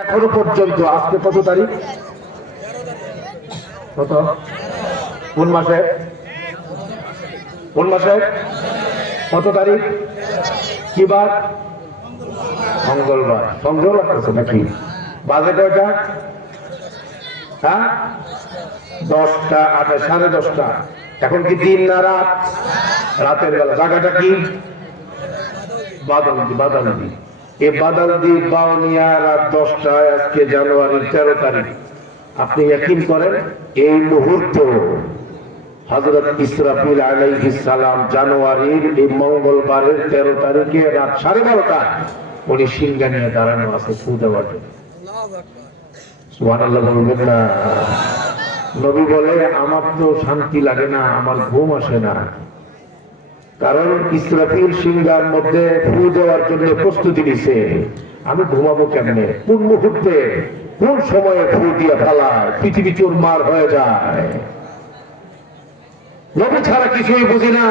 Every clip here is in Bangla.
এখনো পর্যন্ত আজকে কত তারিখ? কত? কোন মাসে? কোন মাসে? কত তারিখ? কি বার? মঙ্গলবার। সন্দেহ লাগতেছে নাকি? বাজে কয়টা? হ্যাঁ, 10টা 8, 10:30। এখন কি দিন না রাত? রাতের বেলা। জায়গাটা কি? বাদালদি। বাদালদি। এই বাদালদি বাউনিয়া রাত 10টায় আজকে জানুয়ারির 13 তারিখ। আপনি ইয়াকিন করেন এই মুহূর্ত হযরত ইসরাফিল আলাইহিস সালাম জানুয়ারির এই মঙ্গলবারের 13 তারিখে রাত 12:30টায় উনি সিংহা নিয়ে দাঁড়ানো আছে ফু দেওয়ার জন্য। সুবহানাল্লাহ বলবেন না? নবী বলে আমার তো শান্তি লাগে না, আমার ঘুম আসে না, কারণ ইসরাফিল সিংহার মধ্যে ফু দেওয়ার জন্য প্রস্তুতি নিছে। আমি ঘুমাবো কেমনে? কোন মুহূর্তে কোন সময়ে ফু দিয়ে ফেলায় পৃথিবী চুরমার হয়ে যায়। নবী ছাড়া কিছুই বুঝি না।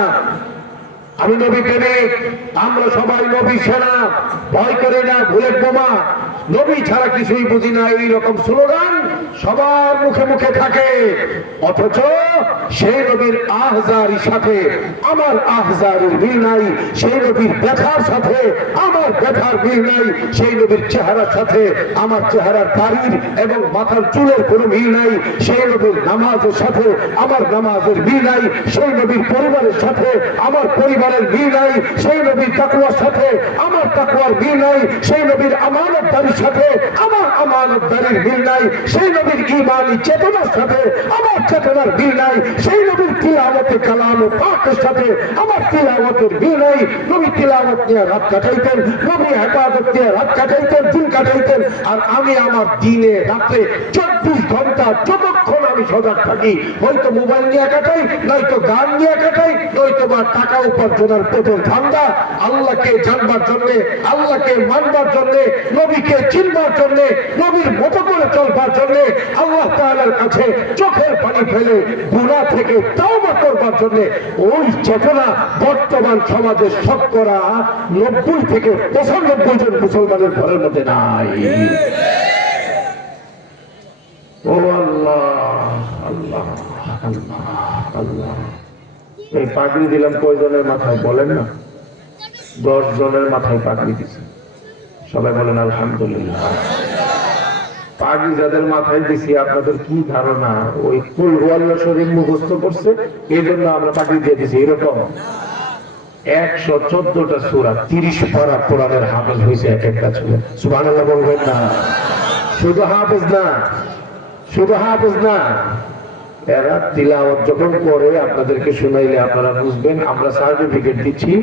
আমি নবী প্রেমিক, আমরা সবাই নবী সেনা, ভয় করি না বুলেট বোমা। নবী ছাড়া কিছুই বুঝি না, এইরকম স্লোগান সবার মুখে মুখে থাকে, অথচ সেই নবীর আহজারির সাথে আমার আহজারির মিল নাই, সেই নবীর ব্যথার সাথে আমার ব্যথার মিল নাই, সেই নবীর চেহারার সাথে আমার চেহারার দাড়ির এবং মাথার চুলের কোনো মিল নাই, সেই নবীর নামাজের সাথে আমার নামাজের মিল নাই, সেই নবীর পরিবারের সাথে আমার পরিবারের মিল নাই, সেই নবীর তাকওয়ার সাথে আমার তাকওয়ার মিল নাই, সেই নবীর আমানতদারির সাথে আমার আমানতদারির মিল নাই, সেই নবীর ঈমানি চেতনার সাথে আমার চেতনার মিল নাই, সেই নবীর তিলাওয়াতে কালামে পাকের সাথে আমার তিলাওয়াতের মিল নাই। নবী তিলাওয়াত নিয়ে রাত কাটাইতেন, নবী ইবাদত নিয়ে রাত কাটাইতেন, দিন কাটাইতেন, আর আমি আমার দিনে রাতে 24 ঘন্টা যতক্ষণ আমি সজাগ থাকি হয়তো মোবাইল নিয়ে কাটাই, নয়তো গান নিয়ে কাটাই, নয়তো বা টাকা উপার্জনের পেটের ধান্দা। আল্লাহকে জানবার জন্যে, আল্লাহকে মানবার জন্যে, নবীকে চিনবার জন্যে, নবীর মতো করে চলবার জন্যে, আল্লাহ তাআলার কাছে চোখের পানি ফেলে গুনাহ থেকে তওবা করবার জন্যে ওই চেতনা বর্তমান সমাজের শতকরা 90 থেকে 95 জন মুসলমানের ঘরের মধ্যে নাই। ও আল্লাহ আল্লাহ আল্লাহ আল্লাহ। এই পাগড়ি দিলাম কয়জনের মাথায় বলেন না? 10 জনের মাথায় পাগড়ি দিছি। সবাই বলেন আলহামদুলিল্লাহ। পাগড়ি যাদের মাথায় দিছি আপনাদের কি ধারণা ওই কুল হুয়াল্লাহ শরীফ মুখস্থ করছে এই জন্য আমরা পাগড়ি দিয়ে দিছি? এরকম 114টা সূরা 30 পারা কোরআনের হাফেজ হয়েছে এক একটা ছেলে। সুবহানাল্লাহ বলবেন না? শুধু হাফেজ না, শুধু হাফেজ না, এরা তিলাওয়াত যখন করে আপনাদেরকে শুনাইলে আপনারা বুঝবেন আমরা সার্টিফিকেট দিচ্ছি।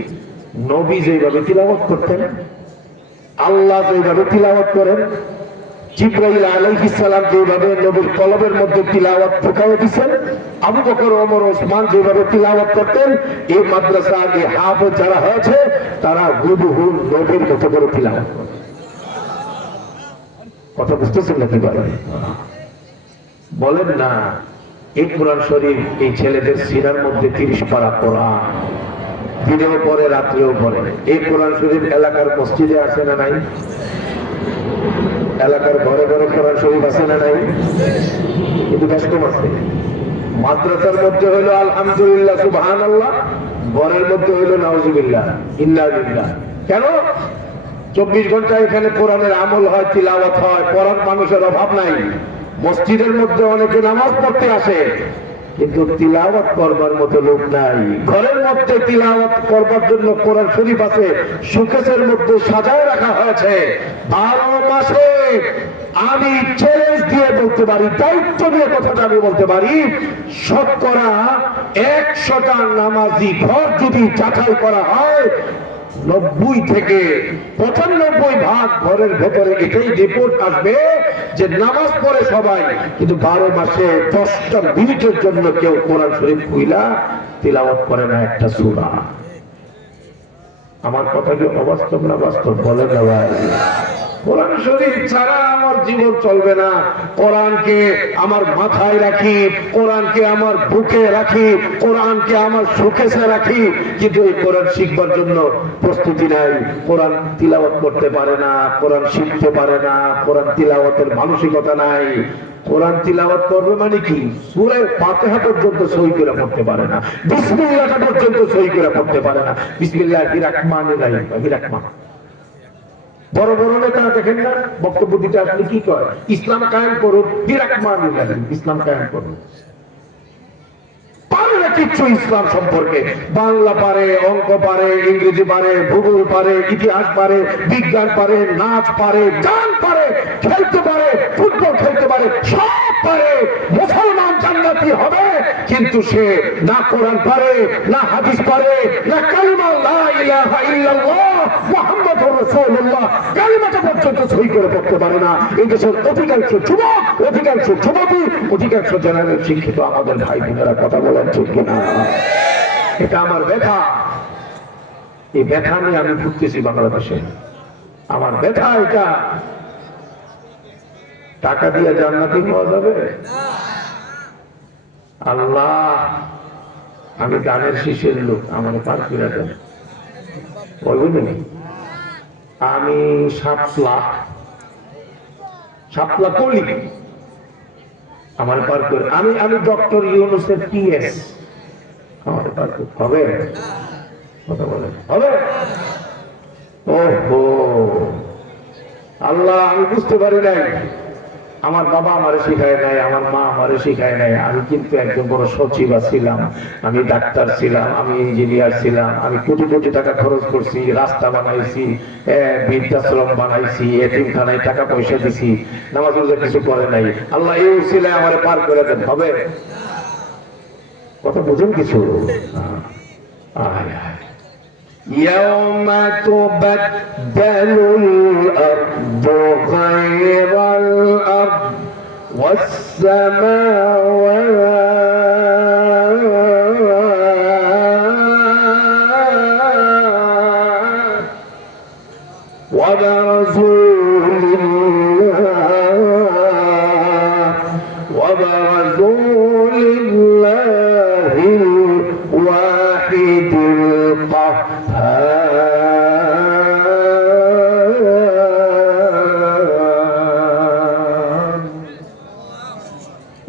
নবী যেভাবে তিলাওয়াত করতেন, আল্লাহ যেভাবে তিলাওয়াত করেন, জিবরাইল আলাইহিস সালাম যেভাবে নবীর কলবের মধ্যে তিলাওয়াত ঢুকাইয়ে দিয়েছেন, আবু বকর, ওমর, ওসমান যেভাবে তিলাওয়াত করতেন, এই মাদ্রাসা এই হাফেজ যারা হয়েছে তারা হুবহু নবীর মতো করে তিলাওয়াত করে। কথা বুঝতেছেন নাকি ভাই? বলেন না এই কোরআন শরীফ এই ছেলেদের সিনার মধ্যে 30 পারা কোরআন, দিনেও পড়ে রাত্রেও পড়ে। এই কোরআন শরীফ এলাকার মসজিদে আছে না নাই? এলাকার ঘরে ঘরে কোরআন শরীফ আছে না নাই? কিন্তু বেশ কম আছে। মাদ্রাসার মধ্যে হইলো আলহামদুলিল্লাহ সুবহানাল্লাহ, ঘরের মধ্যে হইলো নাউজুবিল্লাহ ইন্না লিল্লাহ। কেন? 24 ঘন্টা এখানে কোরআনের আমল হয়, তিলাওয়াত হয়, পড়ার মানুষের অভাব নাই। মসজিদের মধ্যে অনেকে নামাজ পড়তে আসে কিন্তু তিলাওয়াত করবার মতো লোক নাই। ঘরের মধ্যে তিলাওয়াত করবার জন্য কোরআন শরীফ আছে, শোকেসের মধ্যে সাজায় রাখা হয়েছে। 12 মাসে আমি চ্যালেঞ্জ দিয়ে বলতে পারি, দায়িত্ব দিয়ে কথাটা আমি বলতে পারি, শতকরা 100টা নামাজি ঘর যদি যাচাই করা হয় 90 থেকে 95 ঘরের ভেতরে এটাই রিপোর্ট আসবে যে নামাজ পড়ে সবাই, কিন্তু 12 মাসে 10টা মিনিটের জন্য কেউ কোরআন শরীফ খুইলা তিলাওয়াত করে না একটা সূরা। আমার কথা কি অবাস্তব না বাস্তব? বলে না ভাই? কোরআন শরীফ ছাড়া আমার জীবন চলবে না। কোরআনকে আমার মাথায় রাখি, কোরআনকে আমার বুকে রাখি, কোরআনকে আমার শোকেসে রাখি, কিন্তু এই কোরআন শিখবার জন্য প্রস্তুতি নাই। কোরআন তিলাওয়াত করতে পারে না, কোরআন শিখতে পারে না, কোরআন তিলাওয়াতের মানসিকতা নাই। কোরআন তিলাওয়াত করবে মানে কি? সূরা ফাতিহা পর্যন্ত সই করে পড়তে পারে না, বিসমিল্লাহ পর্যন্ত সই করে পড়তে পারে না। বিসমিল্লাহির রহমানির রহিম, রহমান। বড় বড় নেতা দেখেন না, বক্তব্য দিতে আসলে কি কয়? ইসলাম কায়েম করুন, রহমানির রহিম, ইসলাম কায়েম করুন। পারে না কিচ্ছু ইসলাম সম্পর্কে। বাংলা পারে, অঙ্ক পারে, ইংরেজি পারে, ভূগোল পারে, ইতিহাস পারে, বিজ্ঞান পারে, নাচ পারে, গান পারে, খেলতে পারে, ফুটবল খেলতে পারে, সব পারে। মুসলমান জান্নাতি হবে, কিন্তু সে না কোরআন পারে, না হাদিস পারে, না কালিমা লা ইলাহা ইল্লাল্লাহ মুহাম্মাদুর রাসূলুল্লাহ কালিমাটা পর্যন্ত সই করে পড়তে পারে না। এই দেশের অধিকাংশ যুবক, অধিকাংশ যুবতী, অধিকাংশ জেনারেল শিক্ষিত আমাদের ভাই বোনেরা কথা বলেন ঠিক কিনা? এটা আমার ব্যথা। এই ব্যথা নিয়ে আমি ঘুরতেছি বাংলাদেশে। আমার ব্যথা এটা। টাকা দিয়ে জান্নাতি পাওয়া যাবে? আল্লাহ, আমি গানের শিশের লোক, আমার পার করে দেন। বলবেন আমি সাপলা কলি, আমার পার করে। আমি ডক্টর ইউনূসের টিএস, আমার পার হবে? কথা বলেন, হবে? ওহো আল্লাহ, আমি বুঝতে পারি নাই। আমার বাবা আমারে শিখায় নাই, আমার মা আমারে শিখায় নাই। আমি কিন্তু একজন বড় সচিব ছিলাম, আমি ডাক্তার ছিলাম, আমি ইঞ্জিনিয়ার ছিলাম, আমি কোটি কোটি টাকা খরচ করছি, রাস্তা বানাইছি, বৃদ্ধাশ্রম বানাইছি, এতিমখানায় টাকা পয়সা দিছি, নামাজ রোজা কিছু করে নাই। আল্লাহ এই উসিলায় আমারে পার করে দেন, হবে? কথা বুঝুন কিছু? আয় আয় يوم تبدل الأرض غير الأرض والسماوات وبرزوا لله الواحد القهار।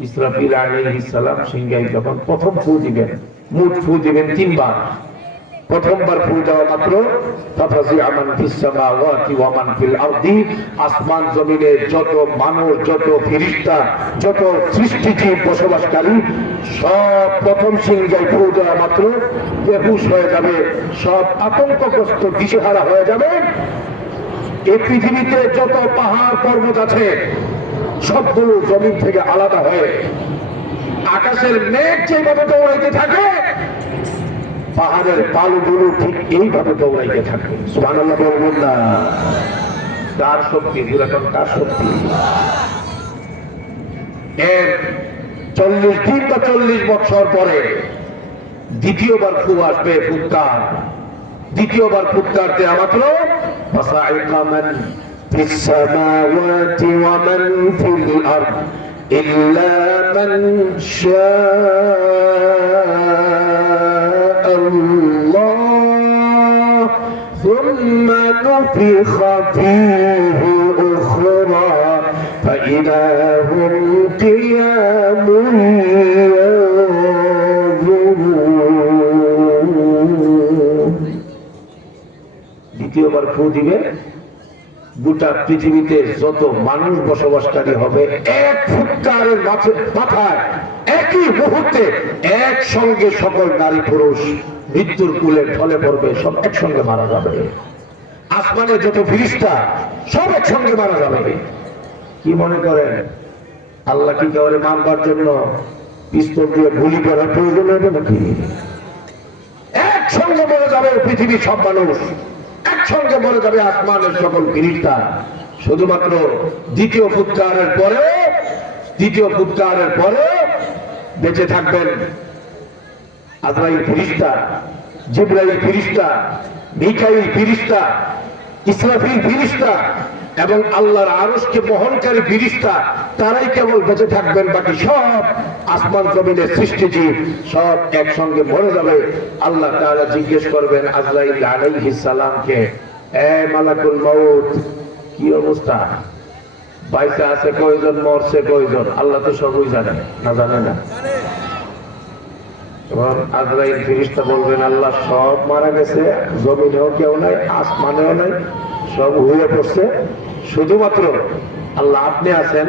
ইসরাফিল আলাইহিস সালাম সিংহায় যখন প্রথম ফু দিবেন, মুঠ ফু দিবেন তিনবার। প্রথমবার ফু দেওয়া মাত্র তাফাজিআ মান ফিস সামাওয়াতি ওয়া মান ফিল আরদি, আসমান জমিনে যত মানুষ, যত ফেরেশতা, যত সৃষ্টিজীব বসবাসকারী সব প্রথম সিংহায় ফু দেওয়া মাত্র বেহুশ হয়ে যাবে, সব আতঙ্কগ্রস্ত দিশেহারা হয়ে যাবে। এই পৃথিবীতে যত পাহাড় পর্বত আছে সবগুলো জমিন থেকে আলাদা হয়ে আকাশের মেঘ যেভাবে দৌড়াইতে থাকে, পাহাড়ের বালুগুলো ঠিক এইভাবে দৌড়াইতে থাকে। সুবহানাল্লাহ বলবেন না? কার শক্তি? এরকম কার শক্তি? এর 40 দিন বা 40 বছর পরে দ্বিতীয়বার ফু আসবে, ফুৎকার। দ্বিতীয়বার ফুৎকার দেওয়া মাত্র ফাসাইকা মান ফিস সামাওয়াতি ওয়া মান ফিল আরদ ইল্লা মান শাআ আল্লাহ সুম্মা নুফিখা ফীহি উখরা ফাইদা হুম কিয়ামুন ইয়ানজুরুন। দ্বিতীয়বার ফু দিবে, গোটা পৃথিবীতে যত মানুষ বসবাসকারী হবে এক ফুৎকারের মাথায় একই মুহূর্তে একসঙ্গে সকল নারী পুরুষ মৃত্যুর কুলে ঢলে পড়বে, সব একসঙ্গে মারা যাবে। আসমানে যত ফেরেশতা সব একসঙ্গে মারা যাবে। কি মনে করেন আল্লাহ কি কাউরে মারবার জন্য পিস্তল দিয়ে গুলি করার প্রয়োজন হবে নাকি? একসঙ্গে মরে যাবে পৃথিবীর সব মানুষ, একসঙ্গে মরে যাবে আসমানের সকল ফেরেশতা। শুধুমাত্র দ্বিতীয় ফুৎকারের পরে বেঁচে থাকবেন আজরাইল ফেরেশতা, জিবরাইল ফেরেশতা, মিকাইল ফেরেশতা, ইসরাফিল ফেরেশতা, এবং আল্লাহর আরশকে বহনকারী ফেরেশতা তারাই কেবল বেঁচে থাকবেন, বাকি সব আসমান জমিনের সৃষ্টিজীব সব একসঙ্গে মরে যাবে। আল্লাহ তাআলা জিজ্ঞেস করবেন আজরাইল আলাইহিস সালামকে, এ মালাকুল মউত, কি অবস্থা, বাইসা আছে কয়জন, মরছে কয়জন? আল্লাহ তো সবই জানে, না জানে না? আজরাইল ফেরেশতা বলবেন আল্লাহ সব মারা গেছে, জমিনেও কেউ নাই, আসমানেও নাই, সব হয়ে পড়ছে, শুধুমাত্র আল্লাহ আপনি আছেন,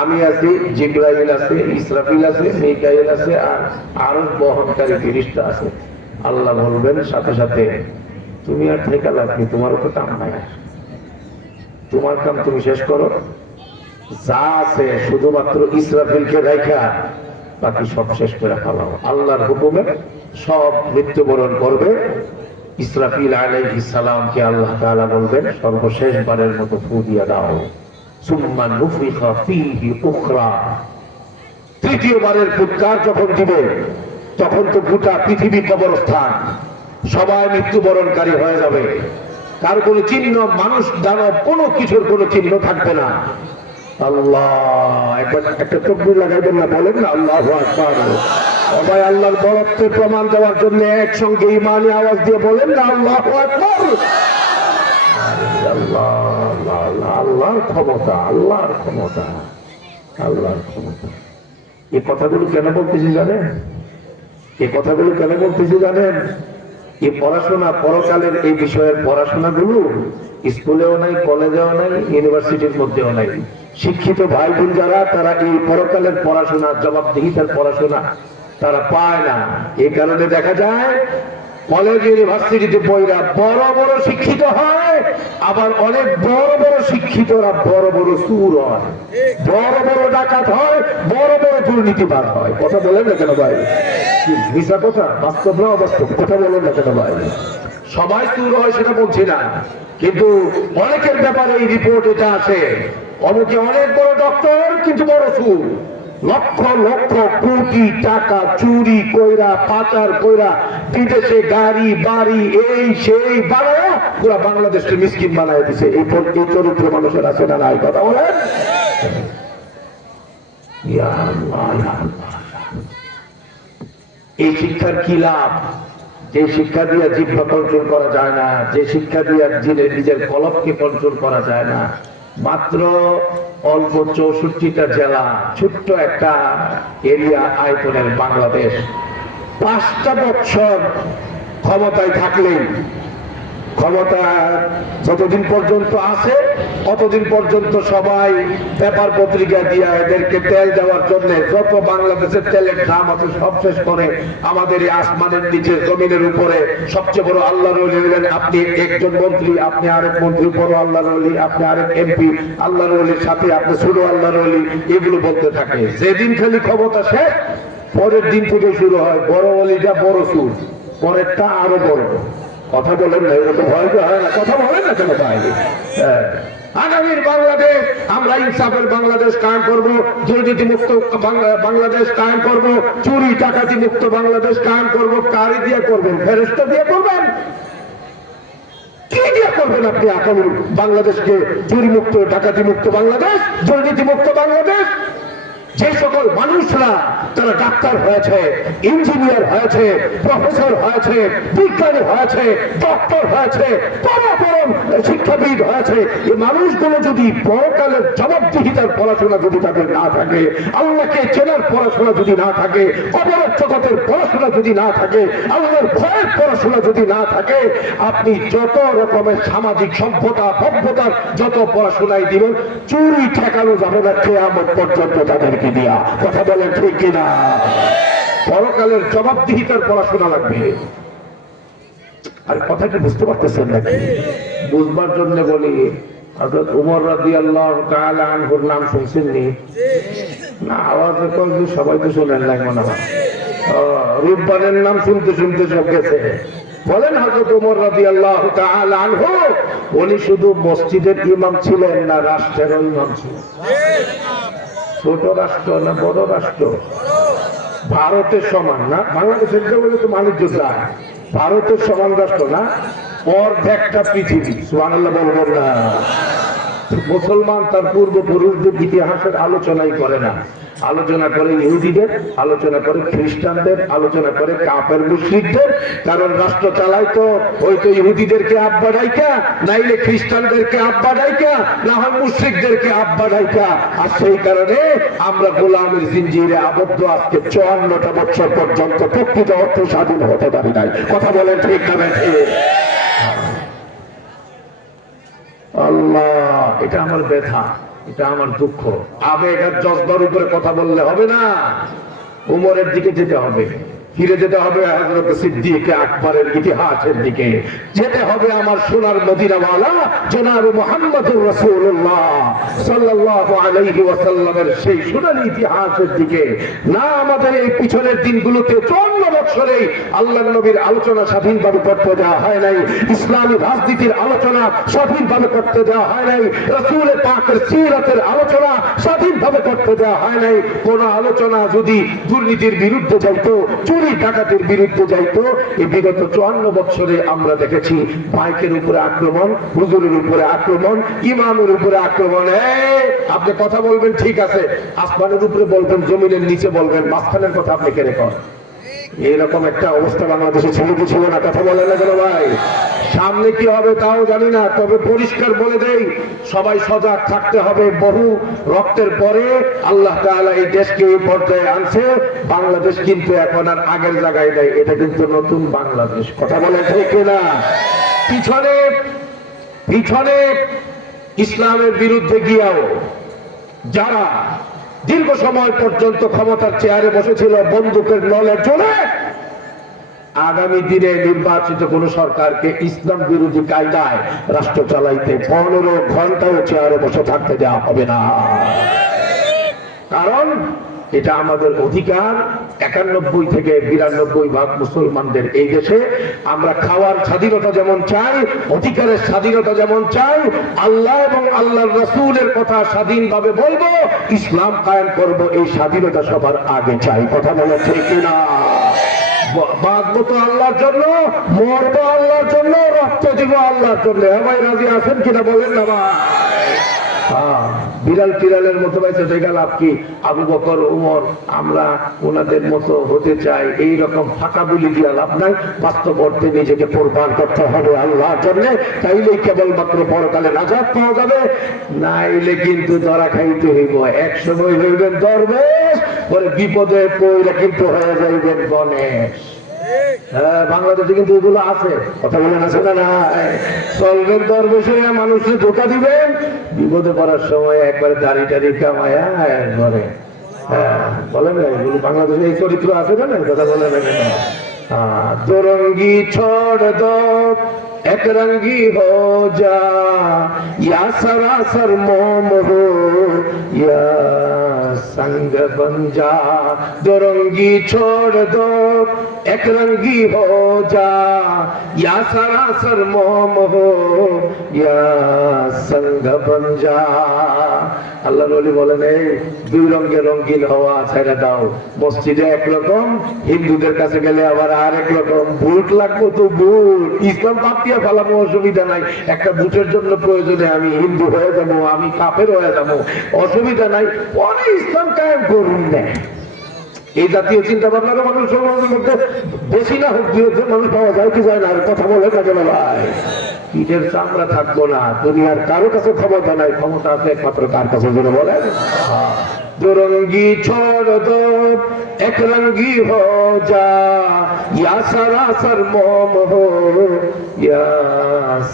আমি আছি, জিবরাইল আছে, ইসরাফিল আছে, মিকাইল আছে, আর আরশ বহনকারী ফেরেশতা আছে। আল্লাহ বলবেন সাথে সাথে, তুমি আর থেকে লাভ নেই, তোমার তো কাম নাই, তোমার কাম তুমি শেষ করো, যা আছে শুধুমাত্র ইসরাফিলকে রাখা বাকি সব শেষ করে ফেলাও। আল্লাহর হুকুমে সব মৃত্যুবরণ করবে। ইসরাফিল আলাইহিস সালামকে আল্লাহ তাআলা বলবেন সর্বশেষ বারের মতো ফু দিয়ে দাও। সুম্মা নুফিখা ফীহি উখরা, তৃতীয়বারের ফুৎকার যখন দিবে তখন তো গোটা পৃথিবী কবরস্থান, সবাই মৃত্যুবরণকারী হয়ে যাবে, কার কোনো চিহ্ন, মানুষ দানব কোনো কিছুর কোনো চিহ্ন থাকবে না। আল্লাহ, একবার একটা তাকবীর লাগাইবেন না, বলেন না আল্লাহু আকবার। সবাই আল্লাহর বড়ত্বের প্রমাণ দেওয়ার জন্য একসঙ্গে ঈমানি আওয়াজ দিয়ে বলেন না আল্লাহু আকবার। আল্লাহর ক্ষমতা, আল্লাহর ক্ষমতা, আল্লাহর ক্ষমতা। এই কথাগুলো কেন বলতেছি জানেন? এই কথাগুলো কেন বলতেছি জানেন? এই পড়াশোনা, পরকালের এই বিষয়ের পড়াশোনাগুলো স্কুলেও নাই, কলেজেও নাই, ইউনিভার্সিটির মধ্যেও নাই। শিক্ষিত ভাই বোন যারা, তারা এই পরকালের পড়াশোনা, জবাবদিহিতার পড়াশোনা তারা পায় না। এই কারণে দেখা যায় কলেজ ইউনিভার্সিটিতে পড়া বড় বড় শিক্ষিত হয়, আবার অনেক বড় বড় শিক্ষিতরা বড় বড় চুর হয়, বড় বড় ডাকাত হয়, বড় বড় দুর্নীতিবাজ হয়। কথা বলেন না কেন ভাই? মিশা কথা, বাস্তব না অবাস্তব? কথা বলেন না কেন ভাই? সবাই চুর হয় সেটা বলছি না, কিন্তু অনেকের ব্যাপারে এই রিপোর্ট এটা আছে, অনেকে অনেক বড় ডক্টর কিন্তু বড় চুর, লক্ষ লক্ষ কোটি টাকা চুরি কইরা, পাচার কইরা, বিদেশে গাড়ি বাড়ি এই সেই বানায় পুরা বাংলাদেশকে মিসকিন বানায় দিছে। এই চরিত্র মানুষের আছে না নাই? কথা বলেন। ইয়া আল্লাহ, ইয়া আল্লাহ। এই শিক্ষার কি লাভ? যে শিক্ষা দিয়ে জিহ্বা কন্ট্রোল করা যায় না, যে শিক্ষা দিয়ে নিজের কলবকে কন্ট্রোল করা যায় না, মাত্র অল্প 64টা জেলা, ছোট্ট একটা এরিয়া আয়তনের বাংলাদেশ, 5টা বছর ক্ষমতায় থাকলেই, ক্ষমতা যতদিন পর্যন্ত আছে ততদিন পর্যন্ত সবাই পেপার পত্রিকা দিয়ে এদেরকে তেল দেওয়ার জন্য যত বাংলাদেশের তেলের দাম আছে সব শেষ করে আমাদের এই আসমানের নিচে জমিনের উপরে সবচেয়ে বড় আল্লাহর ওলি হলেন আপনি, একজন মন্ত্রী, আপনি আরেক মন্ত্রী, বড় আল্লাহর ওলি, আপনি আরেক এমপি, আল্লাহর ওলির সাথে আপনি ছোট আল্লাহর ওলি, এগুলো বলতে থাকে। যেদিন খালি ক্ষমতা শেষ, পরের দিন থেকে শুরু হয় বড় ওলিটা বড় সুর, পরেরটা আরো বড়। কথা বলেন না, এরকম ভয় হয় না? কথা বলেন না কেন ভাই? আগামীর বাংলাদেশ আমরা ইনসাফের বাংলাদেশ কায়েম করবো, দুর্নীতি মুক্ত বাংলাদেশ কায়েম করবো, চুরি ডাকাতি মুক্ত বাংলাদেশ কায়েম করবো। কারি দিয়ে করবেন? ফেরেশতা দিয়ে করবেন? কি দিয়ে করবেন আপনি আগামী বাংলাদেশকে? চুরি মুক্ত, ডাকাতি মুক্ত বাংলাদেশ, দুর্নীতি মুক্ত বাংলাদেশ। যে সকল মানুষরা তারা ডাক্তার হয়েছে, ইঞ্জিনিয়ার হয়েছে, প্রফেসর হয়েছে, বিজ্ঞানী হয়েছে, ডক্টর হয়েছে, বড় বড় শিক্ষাবিদ হয়েছে, এই মানুষগুলো যদি পরকালের জবাবদিহিতার পড়াশোনা যদি তাদের না থাকে, আল্লাহকে চেনার পড়াশোনা যদি না থাকে, অপরাধ জগতের পড়াশোনা যদি না থাকে, আল্লাহর ভয়ের পড়াশোনা যদি না থাকে, আপনি যত রকমের সামাজিক সভ্যতার যত পড়াশোনায় দিবেন, চুরি ঠেকানো যাবে না কিয়ামত পর্যন্ত তাদেরকে দিয়া। কথা বলেন ঠিক কিনা? পরকালের জবাবদিহিতার পড়াশোনা লাগবে। আর কথা কি বুঝতে পারতেছেন নাকি? বুঝবার জন্য বলি, হযরত ওমর রাদিয়াল্লাহু তাআলা আনহুর নাম শুনছেননি? না, আওয়াজে কইলে সবাই তো শুনেন না মনে হয়। রূপবানের নাম শুনতে শুনতে সব গেছে। বলেন হযরত ওমর রাদিয়াল্লাহু তাআলা আনহু, উনি শুধু মসজিদের ইমাম ছিলেন না, রাষ্ট্রের ইমাম ছিলেন। ছোট রাষ্ট্র না বড় রাষ্ট্র? ভারতের সমান না? বাংলাদেশের বলে তো বাণিজ্য যায়, ভারতের সমান রাষ্ট্র না? অর্ধেকটা পৃথিবী। সুবহানাল্লাহ বলবেন না? মুসলমান তার পূর্বপুরুষদের ইতিহাসের আলোচনাই করে না, আলোচনা করে ইহুদিদের, আলোচনা করে খ্রিস্টানদের, আলোচনা করে কাফের মুশরিকদের। কারণ রাষ্ট্র চালায় তো হয়তো ইহুদিদেরকে আব্বা ডাইকা, নাইলে খ্রিস্টানদেরকে আব্বা ডাইকা, না হয় মুশরিকদেরকে আব্বা ডাইকা। আর সেই কারণে আমরা গোলামের জিঞ্জিরে আবদ্ধ আজকে 54টা বছর পর্যন্ত প্রকৃত অর্থ স্বাধীন হতে পারি নাই। কথা বলেন ঠিক না ঠিক? আল্লাহ, এটা আমার ব্যথা, এটা আমার দুঃখ। আবেগ আর জজবার উপরে কথা বললে হবে না, উমরের দিকে যেতে হবে, ফিরে যেতে হবে হযরত সিদ্দিক আকবরের ইতিহাসের দিকে, যেতে হবে আমার সোনার মদিনাওয়ালা জনাব মুহাম্মদুর রাসূলুল্লাহ সাল্লাল্লাহু আলাইহি ওয়াসাল্লামের সেই সোনালী ইতিহাসের দিকে। না আমাদের এই পিছনের দিনগুলোতে 54 বছরে আল্লাহর নবীর আলোচনা স্বাধীনভাবে করতে দেওয়া হয় নাই, ইসলামী রাজনীতির আলোচনা স্বাধীনভাবে করতে দেওয়া হয় নাই, রাসূল পাকের সিরাতের আলোচনা স্বাধীনভাবে করতে দেওয়া হয় নাই। কোন আলোচনা যদি দুর্নীতির বিরুদ্ধে যাইতো, চুরি ডাকাতির বিরুদ্ধে যাইতো, এই বিগত 54 বছরে আমরা দেখেছি মাইকের উপরে আক্রমণ, হুজুরের উপরে আক্রমণ, ইমামের উপরে আক্রমণ। আপনি কথা বলবেন ঠিক আছে, আসমানের উপরে বলবেন, জমিনের নিচে বলবেন, মাঝখানের কথা আপনি কেড়ে কর। এইরকম একটা অবস্থা বাংলাদেশে ছিল কি ছিল না? কথা বলেন না কেন ভাই? সামনে কি হবে তাও জানি না, তবে পরিষ্কার বলে দেই, সবাই সজাগ থাকতে হবে। বহু রক্তের পরে আল্লাহ তাআলা এই দেশকে এই পর্যায়ে আনছে। বাংলাদেশ কিন্তু এখন আর আগের জায়গায় নেই, এটা কিন্তু নতুন বাংলাদেশ। কথা বলেন ঠিক না? পিছনে পিছনে ইসলামের বিরুদ্ধে গিয়েও যারা দীর্ঘ সময় পর্যন্ত ক্ষমতার চেয়ারে বসেছিল বন্দুকের নলের জোরে, আগামী দিনে নির্বাচিত কোন সরকারকে ইসলাম বিরোধী কায়দায় রাষ্ট্র চালাইতে 15 ঘন্টাও চেয়ারে বসে থাকতে দেওয়া হবে না। কারণ এটা আমাদের অধিকার। 91 থেকে 92 ভাগ মুসলমানদের এই দেশে আমরা খাওয়ার স্বাধীনতা যেমন চাই, অধিকারের স্বাধীনতা যেমন চাই, আল্লাহ এবং আল্লাহর রাসূলের কথা স্বাধীনভাবে বলবো, ইসলাম কায়েম করব, এই স্বাধীনতা সবার আগে চাই। কথা বলা ঠিক না? বাঁচবো তো আল্লাহর জন্য, মরবো আল্লাহর জন্য, রক্ত দিব আল্লাহর জন্য। ভাই রাজি আছেন কিনা বলেন না ভাই? বিড়াল টিড়ালের মতো বাইছে দেখা লাভ কি? আবু বকর, উমর, আমরা ওনাদের মতো হতে চাই, এইরকম ফাঁকা বলি দিয়া লাভ নাই। বাস্তব অর্থে নিজেকে কোরবান করতে হবে আল্লাহর জন্য, তাইলেই কেবলমাত্র পরকালে নাজাত পাওয়া যাবে, নাইলে কিন্তু ধরা খাইতে হইব। এক সময় হইবেন দরবেশ, পরে বিপদে পড়লে কিন্তু হয়ে যাইবেন গণেশ। বাংলাদেশে কিন্তু এগুলো আছে, কথা বলেন আছে না? চলবেন দরবেশে, মানুষকে ধোকা দিবেন, বিপদে পড়ার সময় একবারে দাড়ি টাড়ি কামায়া একবারে। বলেন না এগুলো বাংলাদেশে এই চরিত্র আছে না? কথা বলেন না কেন? দোরঙ্গি छोड़ दो एक रंगी हो जा, या सरासर मोम हो या संग बन जा। दोरंगी छोड़ दो एक रंगी हो जा, या सरासर मोम हो या संग बन जा। আল্লাহ নবী বলেন, এই দুই রঙের রঙিন হওয়া ছেড়ে দাও। মসজিদে একরকম, হিন্দুদের কাছে গেলে আবার আরেক রকম। বুট লাগবো তো বুট, ইসলাম পাতিয়া ফেলাবো, অসুবিধা নাই। একটা বুটের জন্য প্রয়োজনে আমি হিন্দু হয়ে যাবো, আমি কাফের হয়ে যাবো, অসুবিধা নাই। পরে ইসলাম কায়েম করুন না। এই জাতীয় চিন্তা ভাবনার মানুষ সমাজের মধ্যে বেশি না হোক, মানুষ পাওয়া যায় কি যায় না? কথা বলে না কেন ভাই? পিঠের চামড়া থাকবো না, দুনিয়ার কারো কাছে ক্ষমতা নাই, ক্ষমতা আছে একমাত্র কার কাছে? যেন বলেন, দুরঙ্গি छोड़ दो एक रंगी हो जा, या सरासर मोम हो या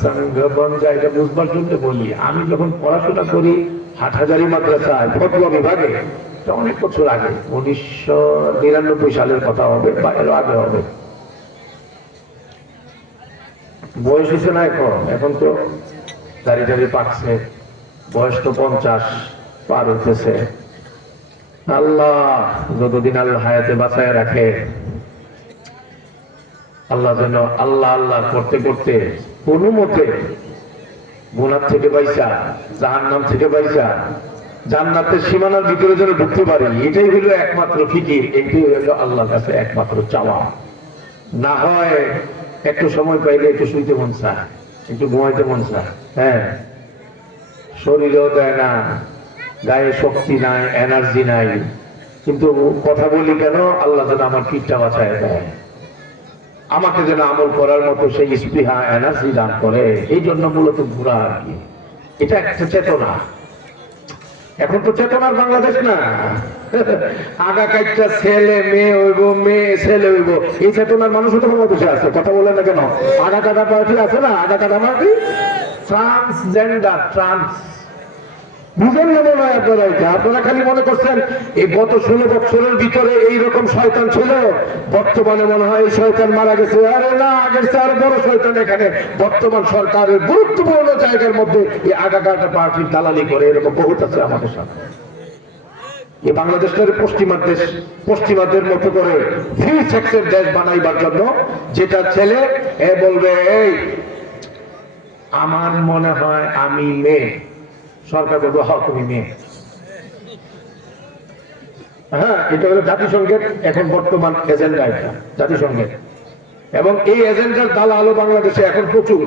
संग बन जा। এটা বুঝবার জন্য বলি, আমি যখন পড়াশোনা করি হাটহাজারী মাদ্রাসায় ফতোয়া বিভাগে, অনেক বছর আগে, 1999 সালের কথা হবে বা এর আগে হবে। বয়স হয়েছে না এখন তো দাড়ি টাড়ি পাকছে, বয়স তো 50 পার হইতেছে। আল্লাহ যতদিন আল্লাহ হায়াতে বাঁচায় রাখে, আল্লাহ যেন আল্লাহ আল্লাহ করতে করতে কোনো মতে গুনাহ থেকে বাইসা, জাহান্নাম থেকে বাইসা জান্নাতের সীমানার ভিতরে যেন ঢুকতে পারি, এটাই হলো একমাত্র ফিকির, এটাই হলো আল্লাহর কাছে একমাত্র চাওয়া। না হয় একটু সময় পাইলে একটু শুইতে মন চায়, একটু ঘুমাইতে মন চায়, শরীরেও দেয় না, গায়ে শক্তি নাই, এনার্জি নাই, কিন্তু কথা বলি কেন, আল্লাহ যেন আমার পিঠটা বাঁচায় দেয়, আমাকে যেন আমল করার মতো সেই স্পৃহা এনার্জি দান করে। এই জন্য মূলত ঘোরা আর কি, এটা একটা চেতনা। এখন তো চেতনার বাংলাদেশ না, আগা কাইটা ছেলে মেয়ে হইব, মেয়ে ছেলে হইব, এই চেতনার মানুষও তো বাংলাদেশে আছে। কথা বলে না কেন? আগা কাটা পার্টি আছে না, আগা কাটা পার্টি, ট্রান্সজেন্ডার, ট্রান্স, বুঝেন না মনে হয় আপনারা? এটা আপনারা খালি মনে করছেন এই গত 16 বছরের ভিতরে এইরকম শয়তান ছিল, বর্তমানে মনে হয় এই শয়তান মারা গেছে। আরে না, আগের চেয়ে আরো বড় শয়তান এখানে বর্তমান সরকারের গুরুত্বপূর্ণ জায়গার মধ্যে এই আগাকাটা পার্টির দালালি করে, এরকম বহুত আছে আমাদের সাথে। এই বাংলাদেশের পশ্চিমাদের মতো করে ফ্রি সেক্সের দেশ বানাইবার জন্য, যেটা ছেলে এ বলবে এই আমার মনে হয় আমি মেয়ে, সরকার বলবে হ তুমি মেয়ে। হ্যাঁ, এটা হলো জাতিসংঘের এখন বর্তমান এজেন্ডা, এটা জাতিসংঘের, এবং এই এজেন্ডার দালাল বাংলাদেশে এখন প্রচুর।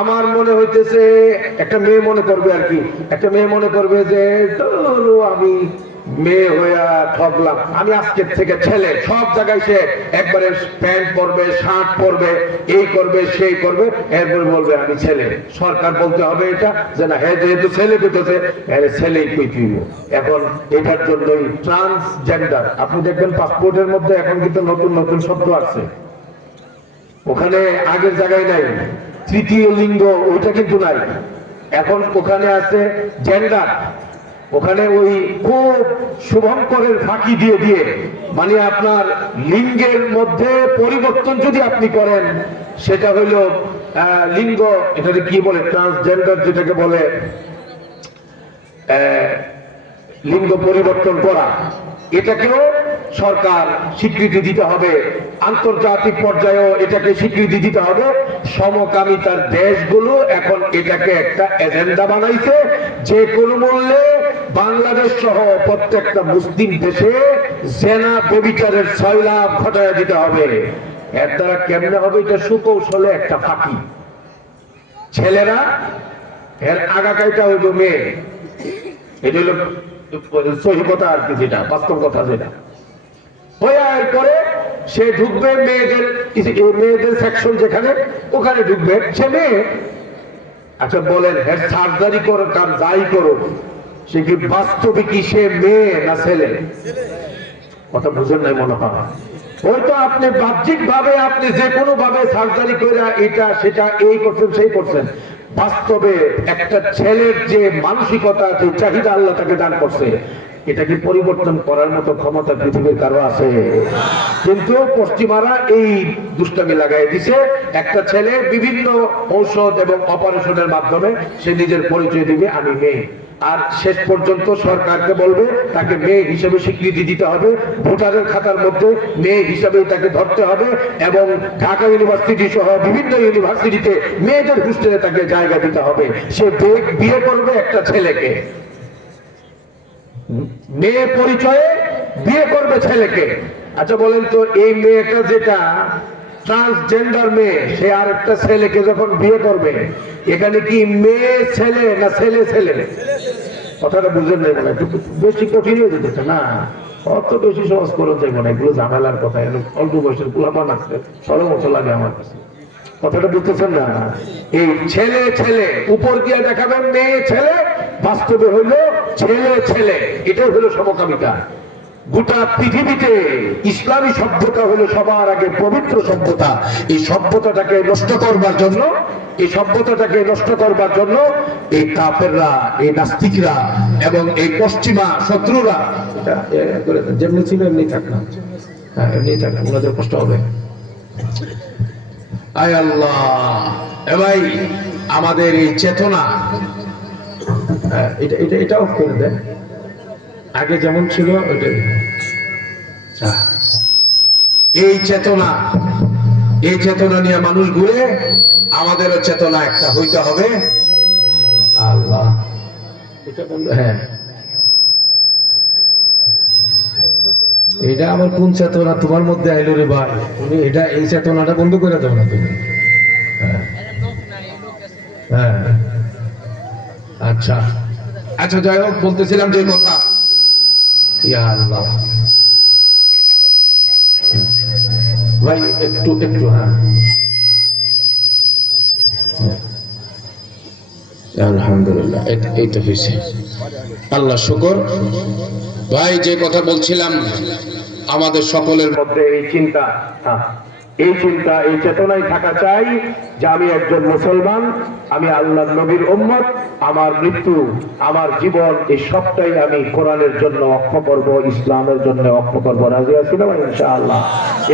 আমার মনে হইতেছে একটা মেয়ে মনে করবে আর কি, একটা মেয়ে মনে করবে যে আমি মেয়ে হইয়া ঠকলাম, আমি আজকের থেকে ছেলে। সব জায়গায় সে একবারে প্যান্ট পরবে, শার্ট পরবে, এই করবে সেই করবে, এরপরে বলবে আমি ছেলে। সরকার বলতে হবে এটা যে না, হ্যাঁ যেহেতু ছেলে কইতেছে ছেলেই কইতে। এখন এটার জন্যই ট্রান্সজেন্ডার। আপনি দেখবেন পাসপোর্টের মধ্যে এখন কিন্তু নতুন নতুন শব্দ আছে, ওখানে আগের জায়গায় নাই, তৃতীয় লিঙ্গ ওইটা কিন্তু নাই, এখন ওখানে আছে জেন্ডার। ওখানে ওই খুব শুভঙ্করের ফাঁকি দিয়ে দিয়ে, মানে আপনার লিঙ্গের মধ্যে পরিবর্তন যদি আপনি করেন, সেটা হইল লিঙ্গ, এটাকে কি বলে, ট্রান্সজেন্ডার যেটাকে বলে, লিঙ্গ পরিবর্তন করা, এটাকেও সরকার স্বীকৃতি দিতে হবে, আন্তর্জাতিক পর্যায়েও এটাকে স্বীকৃতি দিতে হবে। সমকামিতার দেশগুলো এখন এটাকে একটা এজেন্ডা বানাইছে, যে কোনো মূল্যে বাংলাদেশ সহ প্রত্যেকটা মুসলিম দেশে জেনা ব্যভিচারের সয়লাভ ঘটায় দিতে হবে। এর দ্বারা কেমনে হবে? এটা সুকৌশলে একটা ফাঁকি। ছেলেরা এর আগাকাইটা হইল মেয়ে, এটা হইল সহি কথা আর কি, যেটা বাস্তব কথা, যেটা হয়ে পরে সে ঢুকবে মেয়েদের সেকশন যেখানে, ওখানে ঢুকবে সে মেয়ে। আচ্ছা বলেন, হ্যাঁ সার্জারি করো কার যাই করো, সে কি বাস্তবে কি সে মেয়ে না ছেলে? কথা বুঝেন নাই মনে হয়। হয়তো আপনি বাহ্যিক ভাবে আপনি যে কোনো ভাবে সার্জারি করে এটা সেটা এই করছেন সেই করছেন, বাস্তবে একটা ছেলের যে মানসিকতা, যে চাহিদা আল্লাহ তাকে দান করছে, এটাকে পরিবর্তন করার মতো ক্ষমতা পৃথিবীর কারো আছে? কিন্তু পশ্চিমারা এই দুষ্টামি লাগাই দিছে। একটা ছেলে বিভিন্ন ঔষধ এবং অপারেশনের মাধ্যমে সে নিজের পরিচয় দিবে আমি মেয়ে, আর শেষ পর্যন্ত সরকারকে বলবে তাকে মেয়ে হিসেবে স্বীকৃতি দিতে হবে, ভোটারের খাতার মধ্যে মেয়ে হিসেবে তাকে ধরতে হবে, এবং ঢাকা ইউনিভার্সিটি সহ বিভিন্ন ইউনিভার্সিটিতে মেয়েদের হোস্টেলে তাকে জায়গা দিতে হবে। সে বিয়ে করবে একটা ছেলেকে, মেয়ে পরিচয়ে বিয়ে করবে ছেলেকে। আচ্ছা বলেন তো, এই মেয়েটা যেটা ট্রান্সজেন্ডার মেয়ে, সে আর একটা ছেলেকে যখন বিয়ে করবে, এখানে কি মেয়ে ছেলে না ছেলে ছেলে? কথাটা বুঝলেন না? মানে একটু বেশি কঠিন হয়ে যেতেছে না, অত বেশি সহজ করে যাইব না, এগুলো ঝামেলার কথা। অল্প বয়সের পোলাপান আছে, সরল মতো লাগে আমার কাছে। কথাটা বুঝতেছেন না? এই ছেলে ছেলে উপর দিয়ে দেখাবেন মেয়ে ছেলে, বাস্তবে হইল ছেলে ছেলে। এটাই হলো সমকামিতা। গোটা পৃথিবীতে ইসলামী সভ্যতা হলো সবার আগে পবিত্র সভ্যতা। এই সভ্যতাটাকে নষ্ট করবার জন্য, এই কাফেররা, এই নাস্তিকরা এবং এই পশ্চিমা শত্রুরা, যেমনি ছিল এমনি থাকলাম, হ্যাঁ এমনি থাকলাম, ওনাদের কষ্ট হবে। আয় আল্লাহ, ভাই আমাদের এই চেতনা, এটা অফ করে দেন, আগে যেমন ছিল ওইটাই। এই চেতনা নিয়ে মানুষ ঘুরে, আমাদেরও চেতনা একটা হইতে হবে। আল্লাহ, এটা বললো হ্যাঁ, এটা আমার কোন চেতনা তোমার মধ্যে আইলো রে ভাই? তুমি এটা, এই চেতনাটা বন্ধ করে দাও না তুমি। হ্যাঁ, আর আচ্ছা আচ্ছা, যাই হোক, বলতেছিলাম যে কথা, ইয়া আল্লাহ ভাই, একটু একটু, হ্যাঁ আলহামদুলিল্লাহ, এইটা হয়েছে, আল্লাহ শুকর। ভাই, যে কথা বলছিলাম, আমাদের সকলের মধ্যে এই চিন্তা, এই চিন্তা, এই চেতনায় থাকা চাই যে আমি একজন মুসলমান, আমি আল্লাহর নবীর উম্মত, আমার মৃত্যু, আমার জীবন, এই সবটাই আমি কোরআনের জন্য অক্ষ করব, ইসলামের জন্য অক্ষ করব। রাজি আছি না ইনশাআল্লাহ?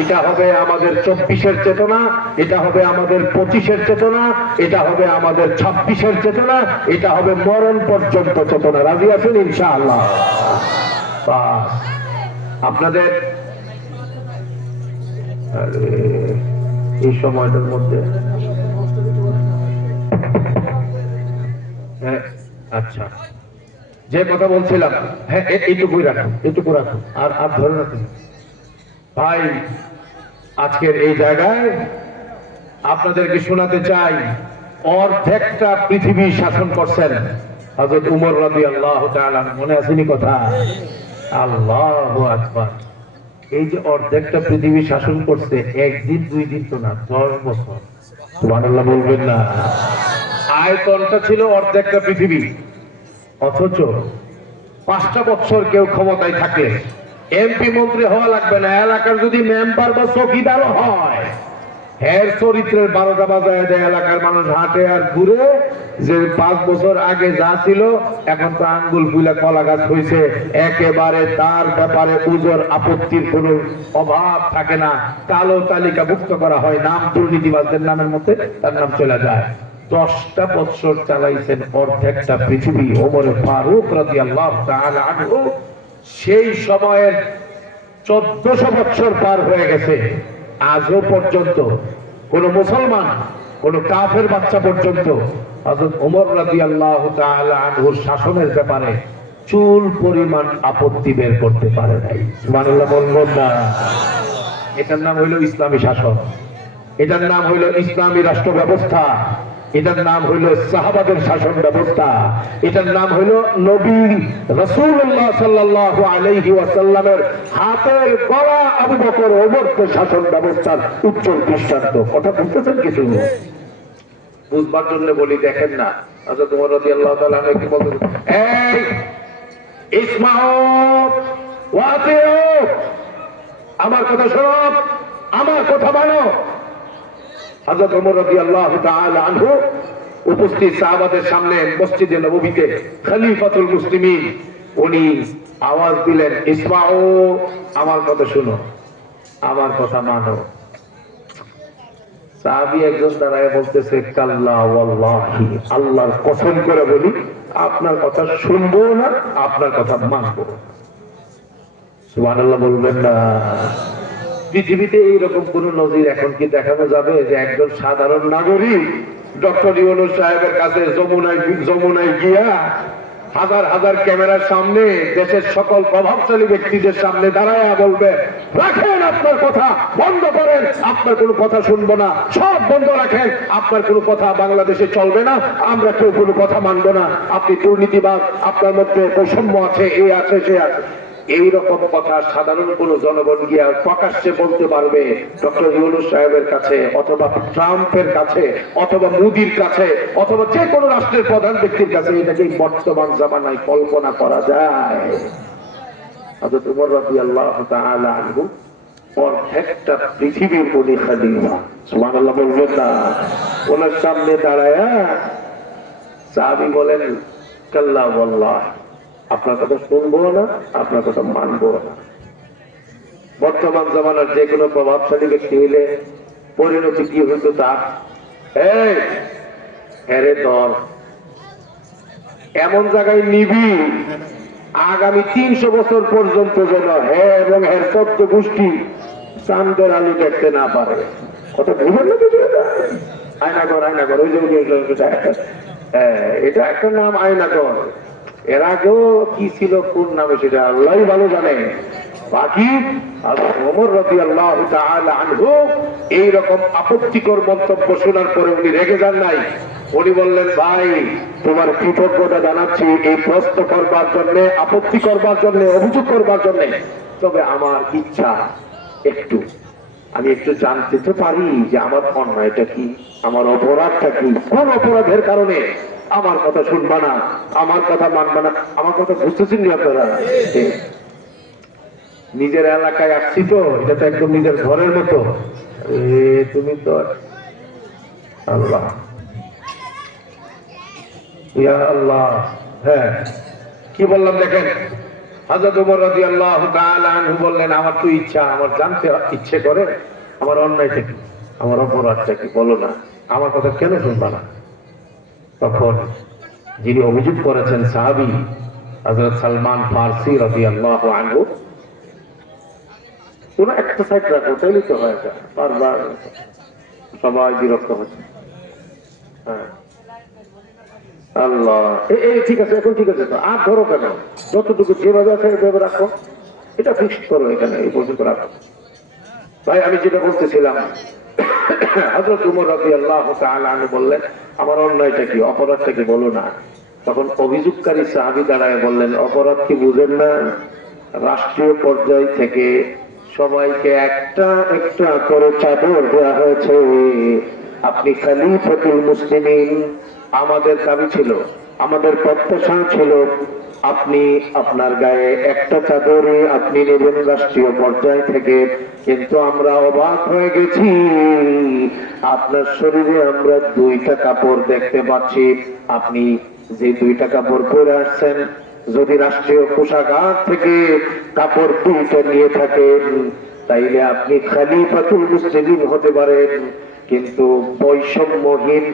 এটা হবে আমাদের 24-এর চেতনা, এটা হবে আমাদের 25-এর চেতনা, এটা হবে আমাদের 26-এর চেতনা, এটা হবে মরণ পর্যন্ত চেতনা। রাজি আছেন ইনশাআল্লাহ? আপনাদের এই সময়টার মধ্যে, আচ্ছা, যে কথা বলছিলাম, হ্যাঁ এইটুকুই রাখুন, এইটুকু রাখুন, আর আর ধরে রাখুন। ভাই, আজকের এই জায়গায় আপনাদেরকে শোনাতে চাই, অর্ধেকটা পৃথিবী শাসন করছেন হযরত উমর রাদিয়াল্লাহু তাআলা। মনে আসেনি কথা? আল্লাহু আকবার। এই যে অর্ধেকটা পৃথিবী শাসন করছে, একদিন দুই দিন তো না, 10 বছর। সুবহানাল্লাহ বলবেন না? আয়তনটা ছিল অর্ধেকটা পৃথিবী, অথচ 5টা বছর কেউ ক্ষমতায় থাকলে এমপি মন্ত্রী হওয়া লাগবে না, এলাকার যদি মেম্বার বা চৌকিদারও হয়, এর চরিত্রের 12টা বাজায় দেয়। এলাকার মানুষ হাঁটে আর ঘুরে যে 5 বছর আগে যা ছিল, এখন তো আঙ্গুল ফুলে কলা গাছ হয়েছে, একেবারে তার ব্যাপারে উজর আপত্তির কোনো অভাব থাকে না। কালো তালিকা মুক্ত করা হয়, নাম দুর্নীতিবাজদের নামের মধ্যে তার নাম চলে যায়। 10টা বছর চালাইছেন অর্ধেকটা পৃথিবী ওমর ফারুক রাদিয়াল্লাহু তাআলা আনহু। সেই সময়ের 1400 বছর পার হয়ে গেছে, আজও পর্যন্ত কোন মুসলমান, কোন কাফের বাচ্চা পর্যন্ত হযরত ওমর রাদিয়াল্লাহু তাআলা আনহুর শাসনের ব্যাপারে চুল পরিমাণ আপত্তি বের করতে পারে নাই। সুবহানাল্লাহ বলবেন না? এটার নাম হইল ইসলামী শাসন, এটার নাম হইল ইসলামী রাষ্ট্র ব্যবস্থা, এটার নাম হইল সাহাবাদের শাসন ব্যবস্থা, এটার নাম হইল নবী রাসূলুল্লাহ সাল্লাল্লাহু আলাইহি ওয়াসাল্লামের হাতের গলা আবু বকর ওমরকে শাসন ব্যবস্থার উজ্জ্বল দৃষ্টান্ত। কথা বুঝতেছেন কিছু? বুঝবার জন্য বলি, দেখেন না হযরত ওমর রাদিয়াল্লাহু তাআলা কি বলতেন, এই ইসমাউ ওয়া আতিউ, আমার কথা শোনো, আমার কথা মানো। হযরত ওমর রাদিয়াল্লাহু তাআলা আনহু উপস্থিত সাহাবাদের সামনে মসজিদে নববীতে খলিফাতুল মুসলিমিন, উনি আওয়াজ দিলেন, ইসমাউ, আমার কথা শুনো, আমার কথা মানো। সাহাবী একজন দাঁড়ায় বলতেছে, কাল্লা ওয়াল্লাহি, আল্লাহর কসম করে বলি, আপনার কথা শুনবো না, আপনার কথা মানবো। সুবহানাল্লাহ বলবেন না? পৃথিবীতে এইরকম কোন নজির এখন কি দেখানো যাবে যে একজন সাধারণ নাগরিক ডক্টর ইউনূস সাহেবের কাছে যমুনায় গিয়া হাজার হাজার ক্যামেরার সামনে দেশের সকল প্রভাবশালী ব্যক্তিদের সামনে দাঁড়ায় বলবে, রাখেন আপনার কথা, বন্ধ করেন, আপনার কোনো কথা শুনবো না, সব বন্ধ রাখেন, আপনার কোনো কথা বাংলাদেশে চলবে না, আমরা কেউ কোনো কথা মানবো না, আপনি দুর্নীতিবাদ, আপনার মধ্যে বৈষম্য আছে, এই আছে সে আছে। এইরকম কথা সাধারণ কোন জনগণ গিয়া প্রকাশ্যে বলতে পারবে ডক্টর ইউনূস সাহেবের কাছে, অথবা ট্রাম্পের কাছে, অথবা মোদির কাছে, অথবা যে কোনো রাষ্ট্রের প্রধান ব্যক্তির কাছে? এটাকে বর্তমান জামানায় কল্পনা করা যায়? হযরত ওমর রাদিয়াল্লাহু তাআলা আনহু অর্ধেকটা পৃথিবীর উনি খলিফা। সুবহানাল্লাহ বলবেন না? ওনার সামনে দাঁড়ায়া সাহাবী বলেন, কাল্লা ওয়াল্লাহ, আপনার কথা শুনবো না, আপনার কথা মানবো না। বর্তমান জামানার যে কোনো প্রভাবশালী ব্যক্তি হইলে পরিণতি কি হইতো তার? হেরে দর এমন জায়গায় নিবি, আগামী 300 বছর পর্যন্ত যেন হ্যাঁ এবং হের 14 গোষ্ঠী চান্দের আলু দেখতে না পারে। কথা বুঝেন না? আয়নাগর, আয়নাগর, ওই যে এটা একটা নাম, আয়নাগর। এর আগেও কি ছিল, কোন নামে সেটা আল্লাহ ভালো জানে। বাকি ওমর রাদিয়াল্লাহু তাআলা আনহু এইরকম আপত্তিকর মন্তব্য শোনার পরে উনি রেগে যান নাই, উনি বললেন, ভাই তোমার কৃতজ্ঞতা জানাচ্ছি এই প্রশ্ন করবার জন্য, আপত্তি করবার জন্য, অভিযোগ করবার জন্য। তবে আমার ইচ্ছা একটু, আমি একটু জানতে তো পারি যে আমার অন্যায়টা কি, আমার অপরাধটা কি, কোন অপরাধের কারণে আমার কথা শুনবা না, আমার কথা মানবা না। আমার কথা বুঝতেছেন আপনারা? নিজের এলাকায় আসছি তো, এটা তো একদম নিজের ঘরের মতো। তুমি তো আল্লাহ, ইয়া আল্লাহ। হ্যাঁ, কি বললাম দেখেন, হযরত ওমর রাদিয়াল্লাহু তাআলা আনহু বললেন, আমার তো ইচ্ছা, আমার জানতে ইচ্ছে করে আমার অন্যায়টা কি, আমার অপরাধটা কি, বলো না, আমার কথা কেন শুনবা না? তখন যিনি অভিযোগ করেছেন সাহাবী হযরত সালমান ফারসি রাদিয়াল্লাহু আনহু, কোন একটা সাইড রাখো, তাইলে তো হয়, বারবার সবাই বিরক্ত হচ্ছে। হ্যাঁ, আল্লাহ, ঠিক আছে, এখন ঠিক আছে, আর ধরো কেন, যতটুকু যেভাবে আছে এভাবে রাখো, এটা ফিক্সড করো, এখানে এই পর্যন্ত রাখো। ভাই আমি যেটা বলতেছিলাম, হযরত ওমর রাদিয়াল্লাহু তাআলা আনহু বললেন, আমার অন্যায়টা কি, অপরাধটা কি, বলো না। তখন অভিযোগকারী সাহাবী দাঁড়ায় বললেন, অপরাধ কি বুঝেন না? রাষ্ট্রীয় পর্যায় থেকে সবাইকে একটা একটা করে চাদর দেওয়া হয়েছে, আপনি খলিফাতুল মুসলিমিন, আমাদের দাবি ছিল, আমাদের প্রত্যাশা ছিল আপনি আপনার গায়ে একটা চাদরে আপনি নেবেন রাষ্ট্রীয় পর্যায় থেকে, কিন্তু আমরা অবাক হয়ে গেছি, আপনার শরীরে আমরা দুইটা কাপড় দেখতে পাচ্ছি। আপনি যে দুইটা কাপড় পরে আসছেন, যদি রাষ্ট্রীয় পোশাকার থেকে কাপড় দুইটা নিয়ে থাকেন, তাইলে আপনি খলিফাতুল মুসলিমিন হতে পারেন, কিন্তু বৈষম্যহীন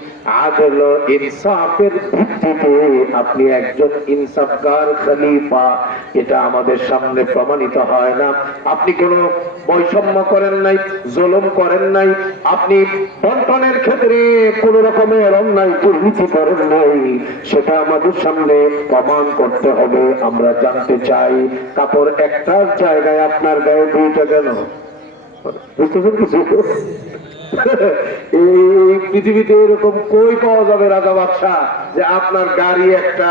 আদল ইনসাফের ভিত্তিতে আপনি একজন ইনসাফগার খলিফা, এটা আমাদের সামনে প্রমাণিত হয় না। আপনি কোনো বৈষম্য করেন নাই, জুলুম করেন নাই, আপনি বন্টনের ক্ষেত্রে কোন রকমের অন্যায় দুর্নীতি করেন নাই, সেটা আমাদের সামনে প্রমাণ করতে হবে। আমরা জানতে চাই, কাপড় একটার জায়গায় আপনার গায়ে দুইটা কেন? বুঝতেছেন কিছু? এই পৃথিবীতে এরকম কই পাওয়া যাবে রাজা বাদশাহ, যে আপনার গাড়ি একটা,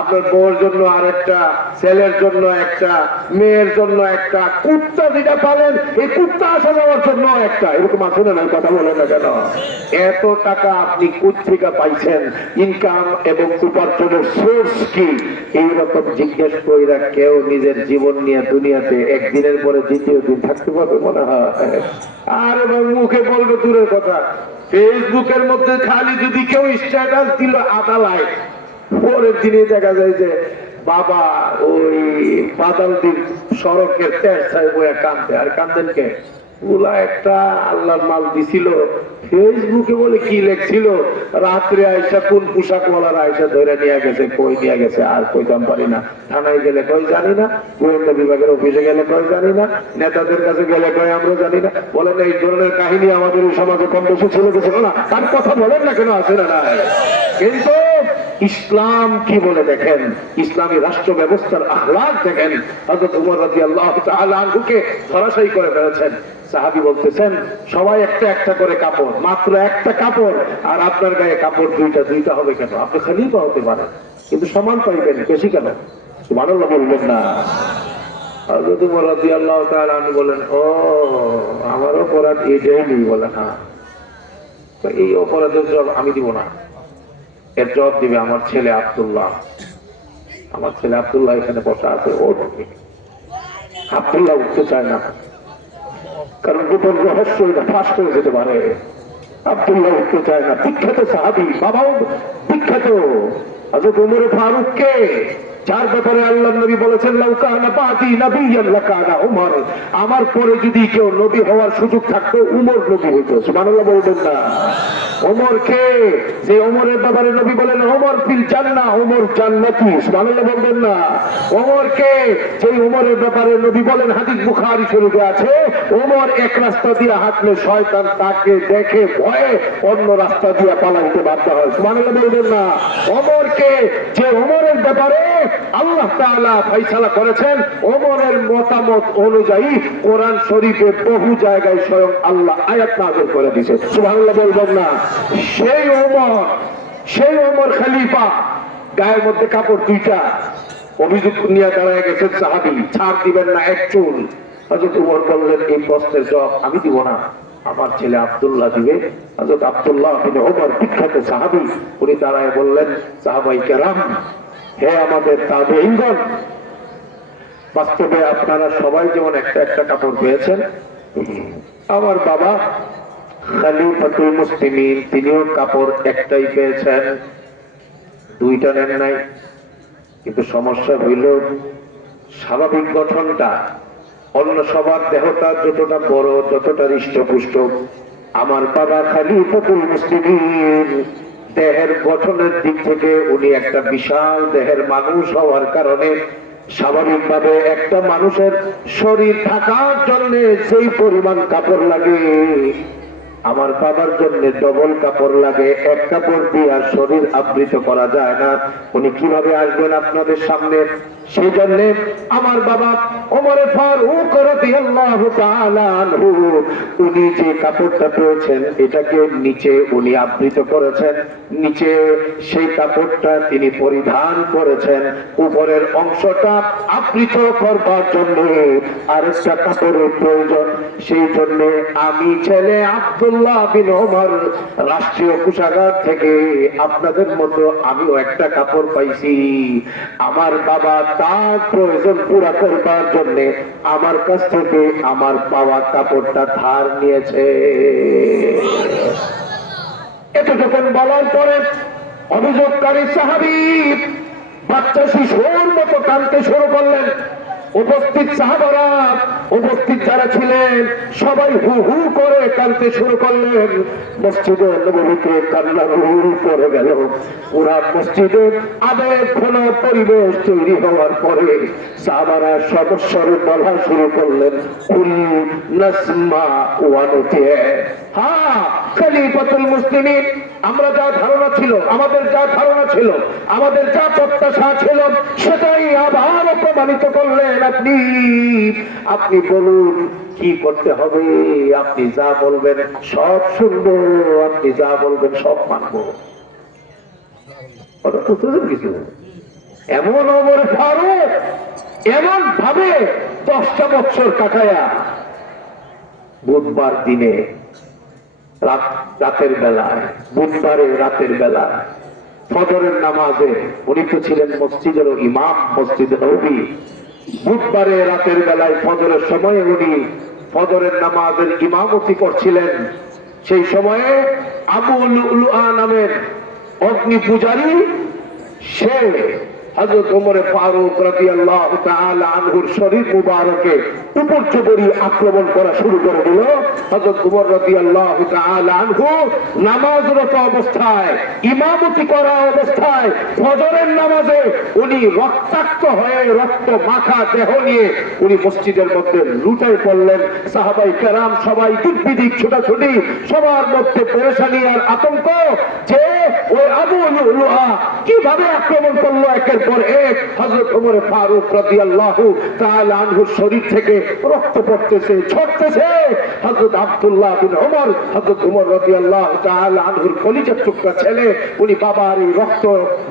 আপনার বউর জন্য আরেকটা, ছেলের জন্য একটা, মেয়ের জন্য একটা, কুত্তা যেটা পালেন এই কুত্তা আসা যাওয়ার জন্য একটা, এরকম আছে না? কথা বলে না কেন? এত টাকা আপনি কোত্থেকে পাইছেন, ইনকাম এবং উপার্জনের সোর্স কি, এইরকম জিজ্ঞেস কইরা কেউ নিজের জীবন নিয়ে দুনিয়াতে একদিনের পরে দ্বিতীয় দিন থাকতে পারবে মনে হয়? আর এবার মুখে বলবে দূরের কথা, ফেসবুকের মধ্যে খালি যদি কেউ স্ট্যাটাস দিল আধা লাইক, পরের দিনে দেখা যায় যে বাবা ওই বাদালদির সড়কের তেরছায় বইয়া কান্দে। আর কান্দেন কে? ওলা একটা আল্লাহর মাল দিছিল, ফেসবুকে বলে কি লেখছিল, রাত্রে আয়সা কোন পোশাকওয়ালার আয়সা ধরে নিয়ে গেছে, কই নিয়ে গেছে আর কইতাম পারি না, থানায় গেলে কই জানি না, গোয়েন্দা বিভাগের অফিসে গেলে কই জানি না, নেতাদের কাছে গেলে কই আমরা জানি না। বলেন এই ধরনের কাহিনী আমাদের সমাজে কম বেশি ছিল কি ছিল না? তার কথা বলেন না কেন, আছে না নাই? কিন্তু ইসলাম কি বলে দেখেন, ইসলামী রাষ্ট্র ব্যবস্থার আখলাক দেখেন। হযরত ওমর রাদিয়াল্লাহু তাআলা আনহুকে ধরাশায়ী করে ফেলেছেন। সাহাবী বলতেছেন, সবাই একটা একটা করে কাপড়, মাত্র একটা কাপড়, আর আপনার গায়ে কাপড় দুইটা। দুইটা হবে কেন? আপনি খলিফা হতে পারেন, কিন্তু সমান পাইবেন, বেশি কেন? সুবহানাল্লাহ বলবেন না? হযরত ওমর রাদিয়াল্লাহু তাআলা আনহু বলেন, ও আমার অপরাধ এটাই নেই? বলে হ্যাঁ। তো এই অপরাধের জবাব আমি দিব না, এর জবাব দিবে আমার ছেলে আব্দুল্লাহ। আমার ছেলে আব্দুল্লাহ এখানে বসা আছে, ও আব্দুল্লাহ উঠতে চায় না, কারণ গোপন রহস্য এটা ফাঁস করে যেতে পারে। আব্দুল্লাহ উঠতে চায় না, বিখ্যাত সাহাবী, বাবাও বিখ্যাত। হযরত ওমর ফারুককে, যার ব্যাপারে আল্লাহর নবী বলেছেন, লাউ কানা বাদি নাবিয়্যান লাকানা উমর, আমার পরে যদি কেউ নবী হওয়ার সুযোগ থাকতো উমর নবী হইতো। সুবহানাল্লাহ বলবেন না? ওমরকে, যে ওমরের ব্যাপারে নবী বলেন ওমর ফিল জান্নাহ, ওমর জান্নাতি। সুবহানাল্লাহ বলবেন না? ওমরকে, যে ওমরের ব্যাপারে নবী বলেন, হাদিস বুখারী শরীফে আছে, ওমর এক রাস্তা দিয়ে হাঁটলে শয়তান তাকে দেখে ভয়ে অন্য রাস্তা দিয়ে পালাইতে বাধ্য হয়। সুবহানাল্লাহ বলবেন না? ওমরকে, যে ওমরের ব্যাপারে আল্লাহ তাআলা ফয়সালা করেছেন, ওমরের মতামত অনুযায়ী কোরআন শরীফে বহু জায়গায় স্বয়ং আল্লাহ আয়াত নাযিল করে দিয়েছে। সুবহানাল্লাহ বলবেন না? সেই ওমর সেই ওমর খলিফা গায়ের মধ্যে কাপড় দুইটা, অভিযোগ নিয়ে দাঁড়ায় গেছেন সাহাবী, ছাড় দিবেন না এক চুল। হযরত ওমর বললেন এই প্রশ্নের জবাব আমি দিব না, আমার ছেলে আব্দুল্লাহ দিবে। হযরত আব্দুল্লাহ বিন ওমর বিখ্যাত সাহাবী, উনি দাঁড়ায় বললেন সাহাবায়ে কেরাম, হে আমাদের তাবেঈনগণ, বাস্তবে আপনারা সবাই যেমন একটা একটা কাপড় পেয়েছেন, আমার বাবা খলিফাতুল মুসলিমিন তিনিও কাপড় একটাই পেয়েছেন, দুইটা নেন নাই। কিন্তু সমস্যা হইল স্বাভাবিক গঠনটা অন্য সবার দেহটা যতটা বড়, যতটা হৃষ্টপুষ্ট, আমার বাবা খলিফাতুল মুসলিমিন দেহের গঠনের দিক থেকে উনি একটা বিশাল দেহের মানুষ হওয়ার কারণে স্বাভাবিকভাবে একটা মানুষের শরীর ঢাকার জন্য যেই পরিমাণ কাপড় লাগে, আমার বাবার জন্য ডবল কাপড় লাগে। এক কাপড় দিয়ে আর শরীর আবৃত করা যায় না। উনি কিভাবে আসবেন আপনাদের সামনে? সেই জন্য আমার বাবা ওমর ফারুক রাদিয়াল্লাহু তাআলা আনহু উনি যে কাপড়টা পেয়েছেন এটাকে নিচে উনি আবৃত করেছেন, নিচে সেই কাপড়টা তিনি পরিধান করেছেন, উপরের অংশটা আবৃত করবার জন্য আরেকটা কাপড়ের প্রয়োজন। সেই জন্য আমি ছেলে আব্দুল্লাহ বিন ওমর রাষ্ট্রীয় কোষাগার থেকে আপনাদের মতো আমিও একটা কাপড় পাইছি। আমার বাবা তার প্রয়োজন পুরা করবার জন্য আমার কাছ থেকে আমার পাওয়া কাপড়টা ধার নিয়েছে। এটা যখন বলার পরে অভিযোগকারী সাহাবী বাচ্চা শিশুর মতো কাঁদতে শুরু করলেন। উপস্থিত সাহাবারা, উপস্থিত যারা ছিলেন সবাই হু হু করে কাঁদতে শুরু করলেন। মসজিদে নববীতে কান্না হুহু করে গেল। পুরা মসজিদে আবেগঘন পরিবেশ তৈরি হওয়ার পরে সাহাবারা সর্বস্বরে বলা শুরু করলেন, কুল নাসমা ওয়া নুতিআ। হ্যাঁ, খলিফাতুল মুসলিমিন, আমরা যা ধারণা ছিল, আমাদের যা ধারণা ছিল, আমাদের যা প্রত্যাশা ছিল, সেটাই আবার প্রমাণিত করলেন আপনি। আপনি বলুন কি করতে হবে, আপনি যা বলবেন সব শুনবো, আপনি যা বলবেন সব মানবো। কিছু এমন ওমর ফারুক এমন ভাবে 10টা বছর কাটায়া বুধবার দিনে রাতের বেলায়, বুধবারে রাতের বেলায় ফজরের নামাজে, উনি তো ছিলেন মসজিদের ইমাম, মসজিদ নববী। বুধবারে রাতের বেলায় ফজরের সময়ে উনি ফজরের নামাজের ইমামতি করছিলেন। সেই সময়ে আবু লুলুআ নামের অগ্নি পূজারী সে হযরত ওমর ফারুক রাদিয়াল্লাহু তাআলা আনহুর শরীর মুবারকে উপর্যুপরি আক্রমণ করা শুরু করে দিল। হযরত ওমর রাদিয়াল্লাহু তাআলা আনহু নামাজরত অবস্থায়, ইমামতি করা অবস্থায় ফজরের নামাজে উনি রক্তাক্ত হয়ে রক্ত মাখা দেহ নিয়ে উনি মসজিদের মধ্যে লুটাই পড়লেন। সাহাবায়ে কেরাম সবাই দিক-বিদিক ছোটাছুটি, সবার মধ্যে পেরেশানি আর আতঙ্ক যে ওই আবু লুলুআ কিভাবে আক্রমণ করলো একের পর এক। হযরত ওমর ফারুক রাদিয়াল্লাহু তাআলা আনহুর শরীর থেকে রক্ত পড়তেছে, ঝরতেছে। হযরত আব্দুল্লাহ বিন ওমর, হযরত ওমর রাদিয়াল্লাহু তাআলা আনহুর কলিজার টুকরা ছেলে, উনি বাবার এই রক্ত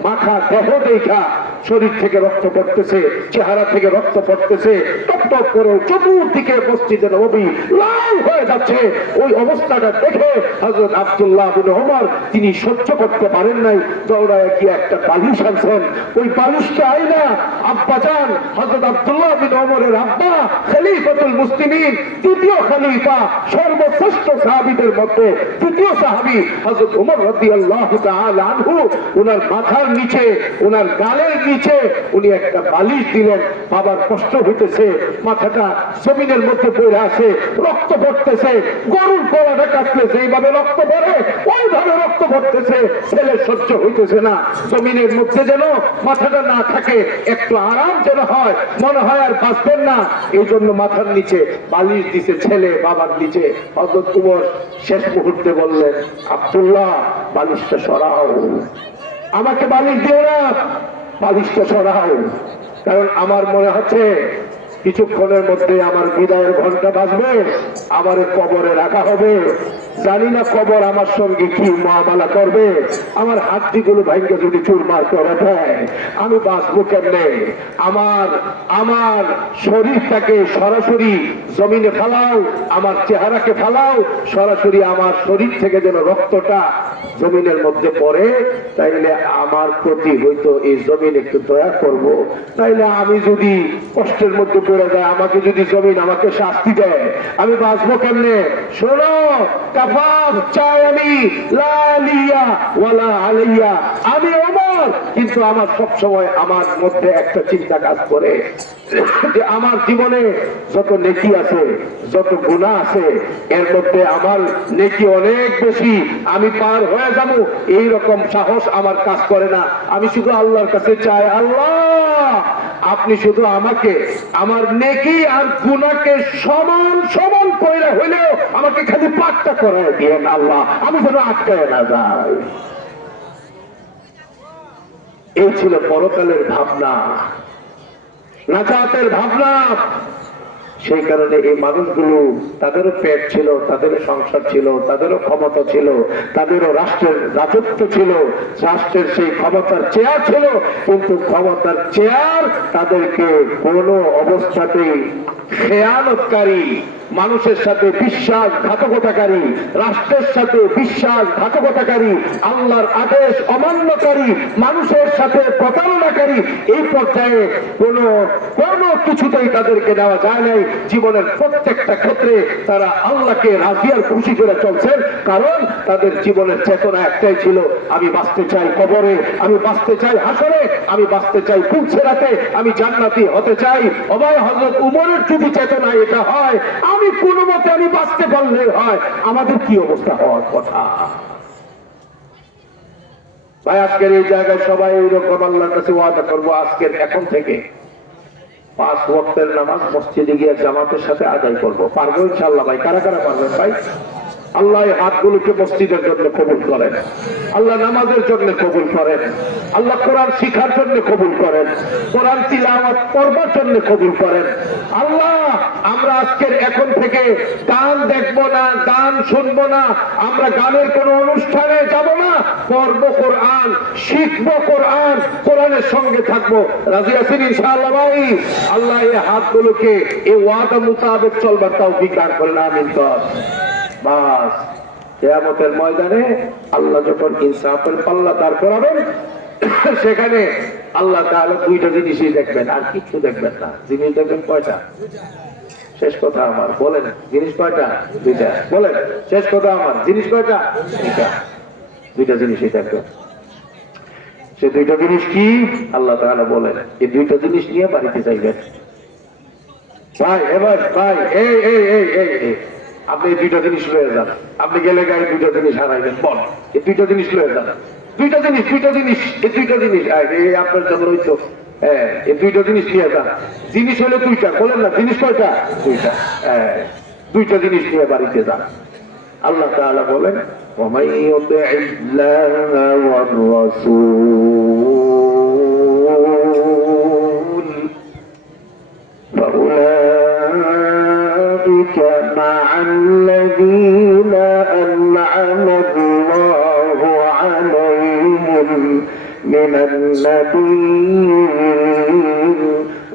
মাখা দেহ দেখা শরীর থেকে রক্ত পড়তেছে, চেহারা থেকে রক্ত পড়তেছে, টপ টপ করে চতুর্দিকে মসজিদে নববী লাল হয়ে যাচ্ছে। ওই অবস্থাটা দেখে হযরত আব্দুল্লাহ বিন ওমর তিনি সহ্য করতে পারেন নাই, দৌড়ায় গিয়ে একটা বালিশ আনছেন। ওই বালিশটা আইনা আব্বাজান হযরত আব্দুল্লাহ বিন ওমরের আব্বা খলিফাতুল মুসলিমিন, দ্বিতীয় খলিফা, সর্বশ্রেষ্ঠ সাহাবীদের মধ্যে দ্বিতীয় সাহাবী হযরত ওমর রাদিয়াল্লাহু তাআলা আনহু, উনার মাথার নিচে, উনার গালের নিচে উনি একটা বালিশ দিলেন। বাবার কষ্ট হইতেছে, মাথাটা জমিনের মধ্যে পড়ে আছে, রক্ত পড়তেছে, গরুর গলাটা কাটলে যেইভাবে রক্ত পড়ে ওইভাবে রক্ত পড়তেছে। ছেলের সহ্য হইতেছে না, জমিনের মধ্যে যেন মাথাটা না থাকে, একটু আরাম যেন হয়, মনে হয় আর বাঁচবেন না, এই জন্য মাথার নিচে বালিশ দিছে ছেলে বাবার নিচে। হযরত ওমর শেষ মুহূর্তে বললেন, আব্দুল্লাহ বালিশটা সরাও, আমাকে বালিশ দিও না, বালিশটা সরাও, কারণ আমার মনে হচ্ছে কিছুক্ষণের মধ্যে আমার বিদায়ের ঘন্টা বাজবে, আমার কবরে রাখা হবে। জানি না কবর আমার সঙ্গে কি মুআমালা করবে। আমার হাড্ডিগুলো ভাঙ্গে যদি চুরমার করে দেয়, আমি বাঁচবো কেমনে? আমার শরীরটাকে সরাসরি জমিনে ফেলাও, আমার চেহারাকে ফেলাও, সরাসরি আমার শরীর থেকে যেন রক্তটা জমিনের মধ্যে পড়ে, তাইলে আমার প্রতি হয়তো এই জমিন একটু দয়া করব। তাইলে আমি যদি কষ্টের মধ্যে পড়ে যায়, আমাকে যদি জমিন আমাকে শাস্তি দেয়, আমি বাঁচবো কেমনে? শোনো, কাফাফ চাই আমি, লা লিয়া ওয়ালা আলাইয়া, আমি ওমর, কিন্তু আমার সব সময় আমার মধ্যে একটা চিন্তা কাজ করে যে আমার জীবনে যত নেকি আছে, যত গুনাহ আছে, এর মধ্যে আমার নেকি অনেক বেশি, আমি পার হয়ে যাবো এইরকম সাহস আমার কাজ করে না। আমি শুধু আল্লাহর কাছে চাই, আল্লাহ আপনি শুধু আমাকে আমার নেকি আর গুনাহকে সমান সমান কইরা হইলেও আমাকে খালি পাকটা করায় দিয়েন আল্লাহ, আমি যেন আটকায় না যাই। এই ছিল পরকালের ভাবনা, নাজাতের ভাবনা। সেই কারণে এই মানুষগুলো, তাদেরও পেট ছিল, তাদেরও সংসার ছিল, তাদেরও ক্ষমতা ছিল, তাদেরও রাষ্ট্রের রাজত্ব ছিল, রাষ্ট্রের সেই ক্ষমতার চেয়ার ছিল, কিন্তু ক্ষমতার চেয়ার তাদেরকে কোনো অবস্থাতেই খেয়ানতকারী, মানুষের সাথে বিশ্বাসঘাতকতাকারী, রাষ্ট্রের সাথে বিশ্বাসঘাতকতাকারী, আল্লাহর আদেশ অমান্যকারী, মানুষের সাথে প্রতারণাকারী, এই পর্যায়ে কোনো কিছুতেই তাদেরকে নেওয়া যায় নাই। জীবনের প্রত্যেকটা ক্ষেত্রে তারা আল্লাহকে রাজি আর খুশি করে চলছেন, কারণ তাদের জীবনের চেতনা একটাই ছিল, আমি বাঁচতে চাই কবরে, আমি বাঁচতে চাই হাসরে, আমি বাঁচতে চাই ফুলছেরাতে, আমি জান্নাতি হতে চাই। ওবায় হযরত উমরের যদি চেতনা এটা হয়, আমি কোনো মতে আমি বাঁচতে পারলে হয়, আমাদের কি অবস্থা হওয়ার কথা? ভাই, আজকের এই জায়গায় সবাই এইরকম আল্লাহর কাছে ওয়াদা করবো, আজকের এখন থেকে 5 ওয়াক্তের নামাজ মসজিদে গিয়ে জামাতের সাথে আদায় করবো। পারবো ইনশাআল্লাহ ভাই? কারা কারা পারবেন ভাই? আল্লাহ এই হাতগুলোকে মসজিদের জন্য কবুল করেন, আল্লাহ নামাজের জন্য কবুল করেন, আল্লাহ কোরআন শিখার জন্য কবুল করেন, কোরআন তিলাওয়াত পড়বার জন্য কবুল করেন। আল্লাহ, আমরা আজকের এখন থেকে গান দেখবো না, গান শুনবো না, আমরা গানের কোন অনুষ্ঠানে যাব না, পড়বো কোরআন, শিখবো কোরআন, কোরআনের সঙ্গে থাকবো। রাজি আছেন ইনশাআল্লাহ ভাই? আল্লাহ এই হাতগুলোকে এই ওয়াদা মোতাবেক চলবার তৌফিক দান করেন, আমিন। বাস, কিয়ামতের ময়দানে আল্লাহ যখন ইনসাফের পাল্লা দাঁড় করাবেন, সেখানে আল্লাহ তাআলা দুইটা জিনিসই দেখবেন, আর কিছু দেখবেন না। জিনিস দেখবেন কয়টা? শেষ কথা আমার, বলেন জিনিস কয়টা? দুইটা। বলেন শেষ কথা আমার, জিনিস কয়টা? দুইটা জিনিসই দেখবেন। সে দুইটা জিনিস কি? আল্লাহ তাআলা বলেন, এই দুইটা জিনিস নিয়ে বাড়িতে যাইবেন। ভাই এবার ভাই, এই আপনি এই দুইটা জিনিস লয়ে যান, আপনি গেলে গায়ে দুইটা জিনিস হারাইবেন, বল এই দুইটা জিনিস লয়ে যান। দুইটা জিনিস এই দুইটা জিনিস আপনার জন্য হইতো। হ্যাঁ, এই দুইটা জিনিস নিয়ে যান। জিনিস হলো দুইটা, বলেন না জিনিস কয়টা? দুইটা। হ্যাঁ, দুইটা জিনিস নিয়ে বাড়িতে যান। আল্লাহ তাআলা বলেন, ওয়ামান ইউতি'ইল্লাহা ওয়ার রাসূল ফাউলাইকা মা'আল্লাযীনা আন'আমা আল্লাহু আলাইহিম মিনান নাবিয়্যিন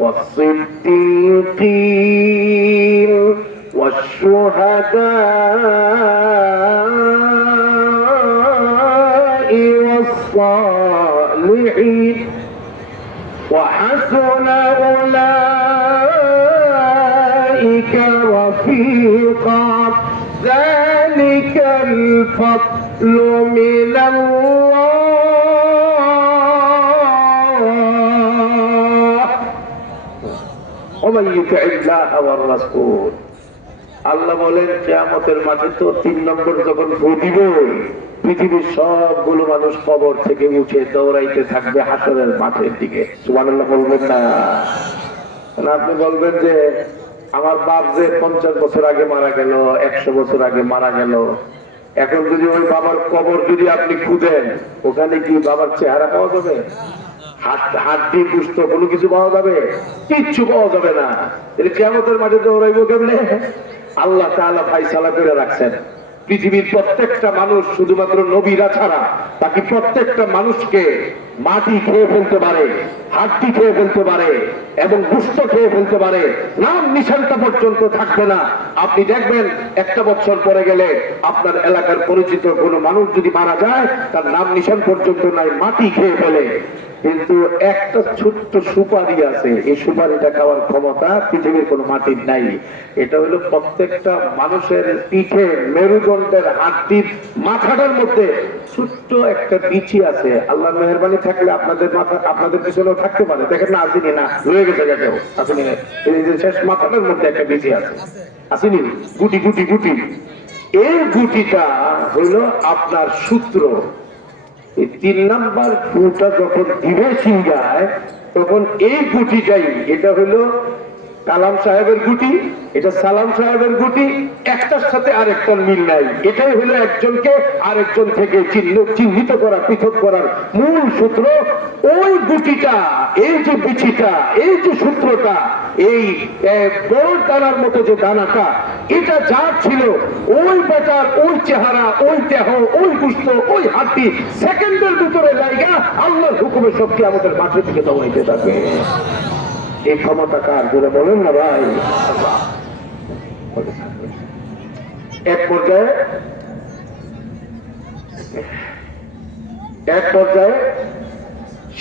ওয়াস-সিদ্দীকীন والشهداء والصالحين وحسن أولئك رفيقا ذلك الفضل من الله ومن يطع الله والرسول। আল্লাহ বলেন, কিয়ামতের মাঠে তো 3 নম্বর যখন ফু দিব, পৃথিবীর সবগুলো মানুষ কবর থেকে উঠে দৌড়াইতে থাকবে হাসরের মাঠের দিকে। সুবহানাল্লাহ বলবেন না? আপনি বলবেন যে আমার বাপ যে 50 বছর আগে মারা গেল, 100 বছর আগে মারা গেল, এখন যদি ওই বাবার কবর যদি আপনি খুঁজেন, ওখানে কি বাবার চেহারা পাওয়া যাবে? হাড্ডি গুস্ত কোনো কিছু পাওয়া যাবে? কিচ্ছু পাওয়া যাবে না। কিয়ামতের মাঠে দৌড়াইব কেমনে? আল্লাহ তাআলা ফায়সালা করে রাখছেন, পৃথিবীর প্রত্যেকটা মানুষ শুধুমাত্র নবীরা ছাড়া বাকি প্রত্যেকটা মানুষকে মাটি খেয়ে ফেলতে পারে, হাড্ডি খেয়ে ফেলতে পারে এবং গোশত খেয়ে ফেলতে পারে, নাম নিশানটা পর্যন্ত থাকবে না। আপনি দেখবেন একটা বছর পরে গেলে আপনার এলাকার পরিচিত কোনো মানুষ যদি মারা যায় তার নাম নিশান পর্যন্ত নাই, মাটি খেয়ে ফেলে। কিন্তু একটা ছোট্ট সুপারি আছে, এই সুপারিটা খাওয়ার ক্ষমতা পৃথিবীর কোনো মাটির নাই। এটা হলো প্রত্যেকটা মানুষের পিঠে মেরুদণ্ডের হাড্ডির মাথাটার মধ্যে ছোট্ট একটা বিচি আছে। আল্লাহ মেহরবানি থাকলে আপনাদের মাথা আপনাদের পিছনেও থাকতে পারে, দেখেন না আসেনি, না রয়ে গেছে কেউ আসেনি, শেষ মাথাটার মধ্যে একটা বিচি আছে, আসেনি গুটি গুটি গুটি। এই গুটিটা হলো আপনার সূত্র। এই 3 নাম্বার ফুটা যখন দিবে সিংহায় তখন এই গুটিটাই, এটা হলো কালাম সাহেবের গুটি, এটা সালাম সাহেবের গুটি, একটার সাথে আরেকটার মিল নাই। এটাই হলো একজনকে আরেকজন থেকে চিহ্নিত করা, পৃথক করার মূল সূত্র। ওই গুটিটা, এই যে বিচিটা, এই যে সূত্রটা, এই বড় দানার মতো যে দানাটা, এটা যা ছিল ওই বেটার ওই চেহারা, ওই দেহ, ওই গুস্ত, ওই হাড্ডি সেকেন্ডের ভিতরে জায়গা আল্লাহর হুকুমে সব কিয়ামতের মাঠের দিকে দৌড়াইতে থাকবে। এই ক্ষমতা কার জন্য বলেন না ভাই? এক পর্যায়ে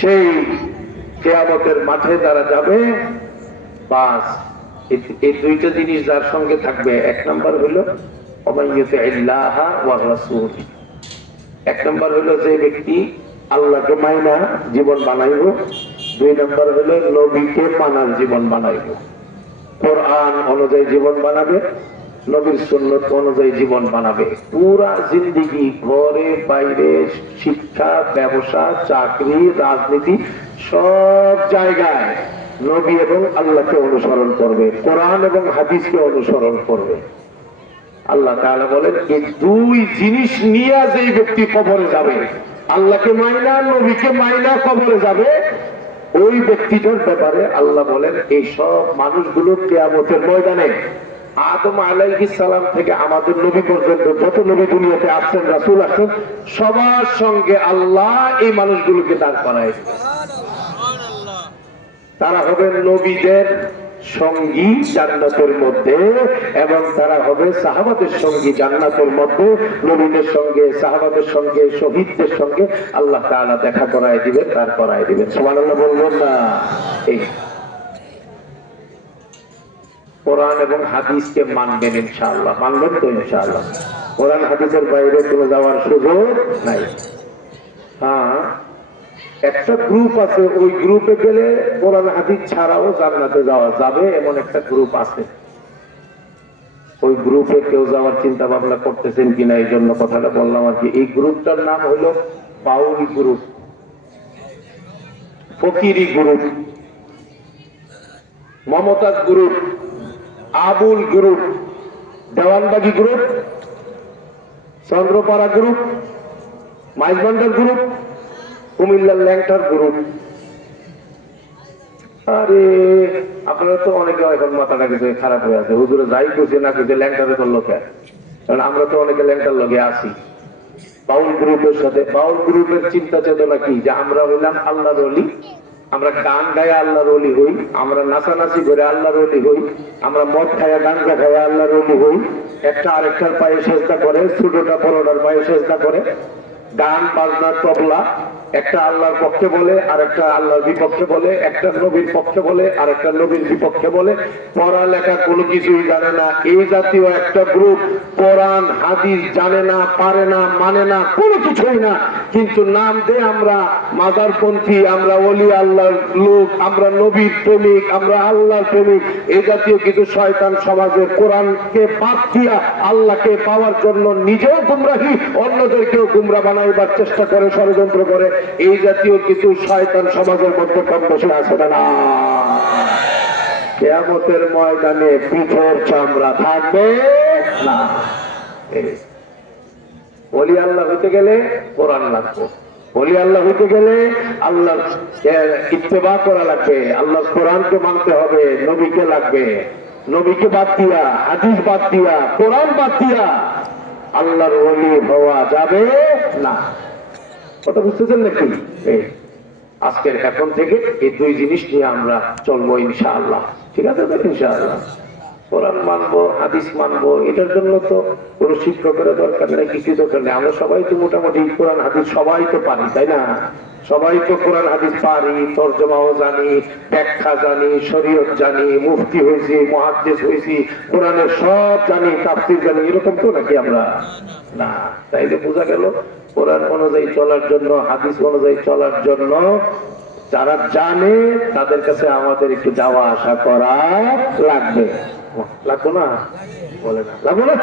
সেই কিয়ামতের মাঠে যারা যাবে, বাস এই দুইটা জিনিস যার সঙ্গে থাকবে। এক নাম্বার হলো এক নাম্বার হলো যে ব্যক্তি আল্লাহকে মাইনা জীবন বানাইব, 2 নাম্বার হলো নবীকে মানার জীবন বানাইব। কোরআন অনুযায়ী জীবন বানাবে, নবীর সুন্নত অনুযায়ী জীবন বানাবে। পুরা জিন্দিগি ঘরে বাইরে, শিক্ষা, ব্যবসা, চাকরি, রাজনীতি, সব জায়গায় নবী এবং আল্লাহকে অনুসরণ করবে, কোরআন এবং হাদিসকে অনুসরণ করবে। আল্লাহ তাআলা বলেন এই 2 জিনিস নিয়ে যেই ব্যক্তি কবরে যাবে, আল্লাহকে মাইনা নবীকে মাইনা কবরে যাবে, ওই ব্যক্তিটার ব্যাপারে আল্লাহ বলেন এই সব মানুষগুলো কিয়ামতের ময়দানে আদম আলাইহিস সালাম থেকে আমাদের নবী পর্যন্ত যত নবী দুনিয়াতে আসছেন, রাসূল আসছেন, সবার সঙ্গে আল্লাহ এই মানুষগুলোকে দাঁড় করায় দিবেন। তারা হবেন নবীদের সঙ্গী জান্নাতের মধ্যে এবং তারা হবে সাহাবাদের সঙ্গী জান্নাতের মধ্যে। নবীদের সঙ্গে, সাহাবাদের সঙ্গে, শহীদদের সঙ্গে আল্লাহ তাআলা দেখা করায় দিবেন, দাঁড় করায় দিবেন। সুবহানাল্লাহ বলবেন না? এই কোরআন এবং হাদিসকে মানবেন ইনশাআল্লাহ, মানবেন তো ইনশাআল্লাহ? কোরআন হাদিসের বাইরে কোনো যাওয়ার সুযোগ নাই। হ্যাঁ, একটা গ্রুপ আছে, ওই গ্রুপে গেলে কোরআন হাদিস ছাড়াও জান্নাতে যাওয়া যাবে, এমন একটা গ্রুপ আছে। ওই গ্রুপে কেউ যাওয়ার চিন্তা ভাবনা করতেছেন কিনা এই জন্য কথাটা বললাম আর কি। এই গ্রুপটার নাম হলো বাউল গ্রুপ, ফকিরি group, Momtaz group, Abul group, Dewanbagi group, Chandrapara group, Maijbhandar group, কুমিল্লার ল্যাংটার গ্রুপ। আরে আপনারা তো অনেকে এখন মাথাটা কিছু খারাপ হয়ে আছে, হুজুরে যাই করছে না করছে ল্যাংটারে করলো কেন? কারণ আমরা তো অনেকে ল্যাংটার লগে আছি বাউল গ্রুপের সাথে। বাউল গ্রুপের চিন্তা চেতনা কি? যে আমরা হইলাম আল্লাহর ওলি, আমরা গান গায়ে আল্লাহর ওলি হই, আমরা নাচানাচি করে আল্লাহর ওলি হই, আমরা মদ খায়া গাঞ্জা খায়া আল্লাহর ওলি হই, একটা আরেকটার পায়ে সেজদা করে, ছোটটা বড়টার পায়ে সেজদা করে, গান বাজনা তবলা একটা আল্লাহর পক্ষে বলে আর একটা আল্লাহর বিপক্ষে বলে, একটা নবীর পক্ষে বলে আর একটা নবীর বিপক্ষে বলে, পড়ালেখা কোনো কিছুই জানে না। এই জাতীয় একটা গ্রুপ কোরআন হাদিস জানে না, পারে না, মানে না, কোনো কিছুই না, কিন্তু নাম দেয় আমরা মাজারপন্থী, আমরা ওলি আল্লাহর লোক, আমরা নবীর প্রেমিক, আমরা আল্লাহর প্রেমিক। এই জাতীয় কিছু শয়তান সমাজের কোরআনকে বাদ দিয়া আল্লাহকে পাওয়ার জন্য নিজেও গুমরাহী, অন্যদেরকেও গুমরা বানাইবার চেষ্টা করে, ষড়যন্ত্র করে। এই জাতীয় কিছু শয়তান সমাজের মধ্যে কম বসে আছে না? কিয়ামতের ময়দানে পিঠের চামড়া থাকবে না। ওলি আল্লাহ হইতে গেলে কোরআন লাগবে, ওলি আল্লাহ হইতে গেলে আল্লাহর ইত্তেবা করা লাগবে, আল্লাহর কোরআনকে মানতে হবে, নবীকে লাগবে। নবীকে বাদ দিয়া, হাদিস বাদ দিয়া, কোরআন বাদ দিয়া আল্লাহর ওলি হওয়া যাবে না। কথা বুঝতেছেন নাকি? আজকের এখন থেকে এই দুই জিনিস নিয়ে আমরা চলবো ইনশাআল্লাহ। ঠিক আছে তো? ইনশাআল্লাহ কোরআন মানবো, হাদিস মানবো, এটার জন্য তো কোনো শিক্ষকের দরকার নেই, কিছু দরকার নেই। আমরা সবাই তো মোটামুটি কোরআন হাদিস সবাই তো পারি, তাই না? সবাই তো কোরআন হাদিস পারি, তর্জমাও জানি, ব্যাখ্যা জানি, শরীয়ত জানি, মুফতি হয়েছি, মুহাদ্দিস হয়েছি, কোরআনের সব জানি, তাফসীর জানি, এরকম তো নাকি আমরা? না। তাইলে বোঝা গেল কোরআন অনুযায়ী চলার জন্য, হাদিস অনুযায়ী চলার জন্য যারা জানে তাদের কাছে আমাদের একটু যাওয়া আসা করা লাগবে। লাগবো না? বলে না লাগবো না?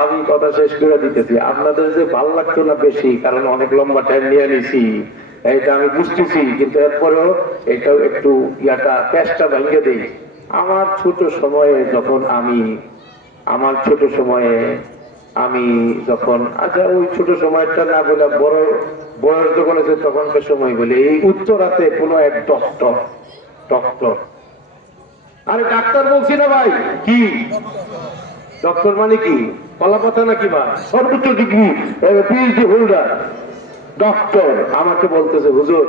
আমি কথা শেষ করে দিতেছি। আপনাদের যে ভালো লাগতো না বেশি, কারণ অনেক লম্বা টাইম নিয়ে নিছি, এইটা আমি বুঝতেছি, কিন্তু এরপরেও এটাও একটু ক্যাশটা ভেঙে দিই। আমার ছোট সময়ে যখন যখন আচ্ছা ওই ছোট সময়টা না বলে বড় বয়স যখন আছে তখনকার সময় বলে, এই উত্তরাতে কোনো এক ডক্টর, আরে ডাক্তার বলছি না ভাই, কি ডক্টর মানে কি কলাপাতা নাকি ভাই? সর্বোচ্চ ডিগ্রি পিএইচডি হোল্ডার ডক্টর আমাকে বলতেছে, হুজুর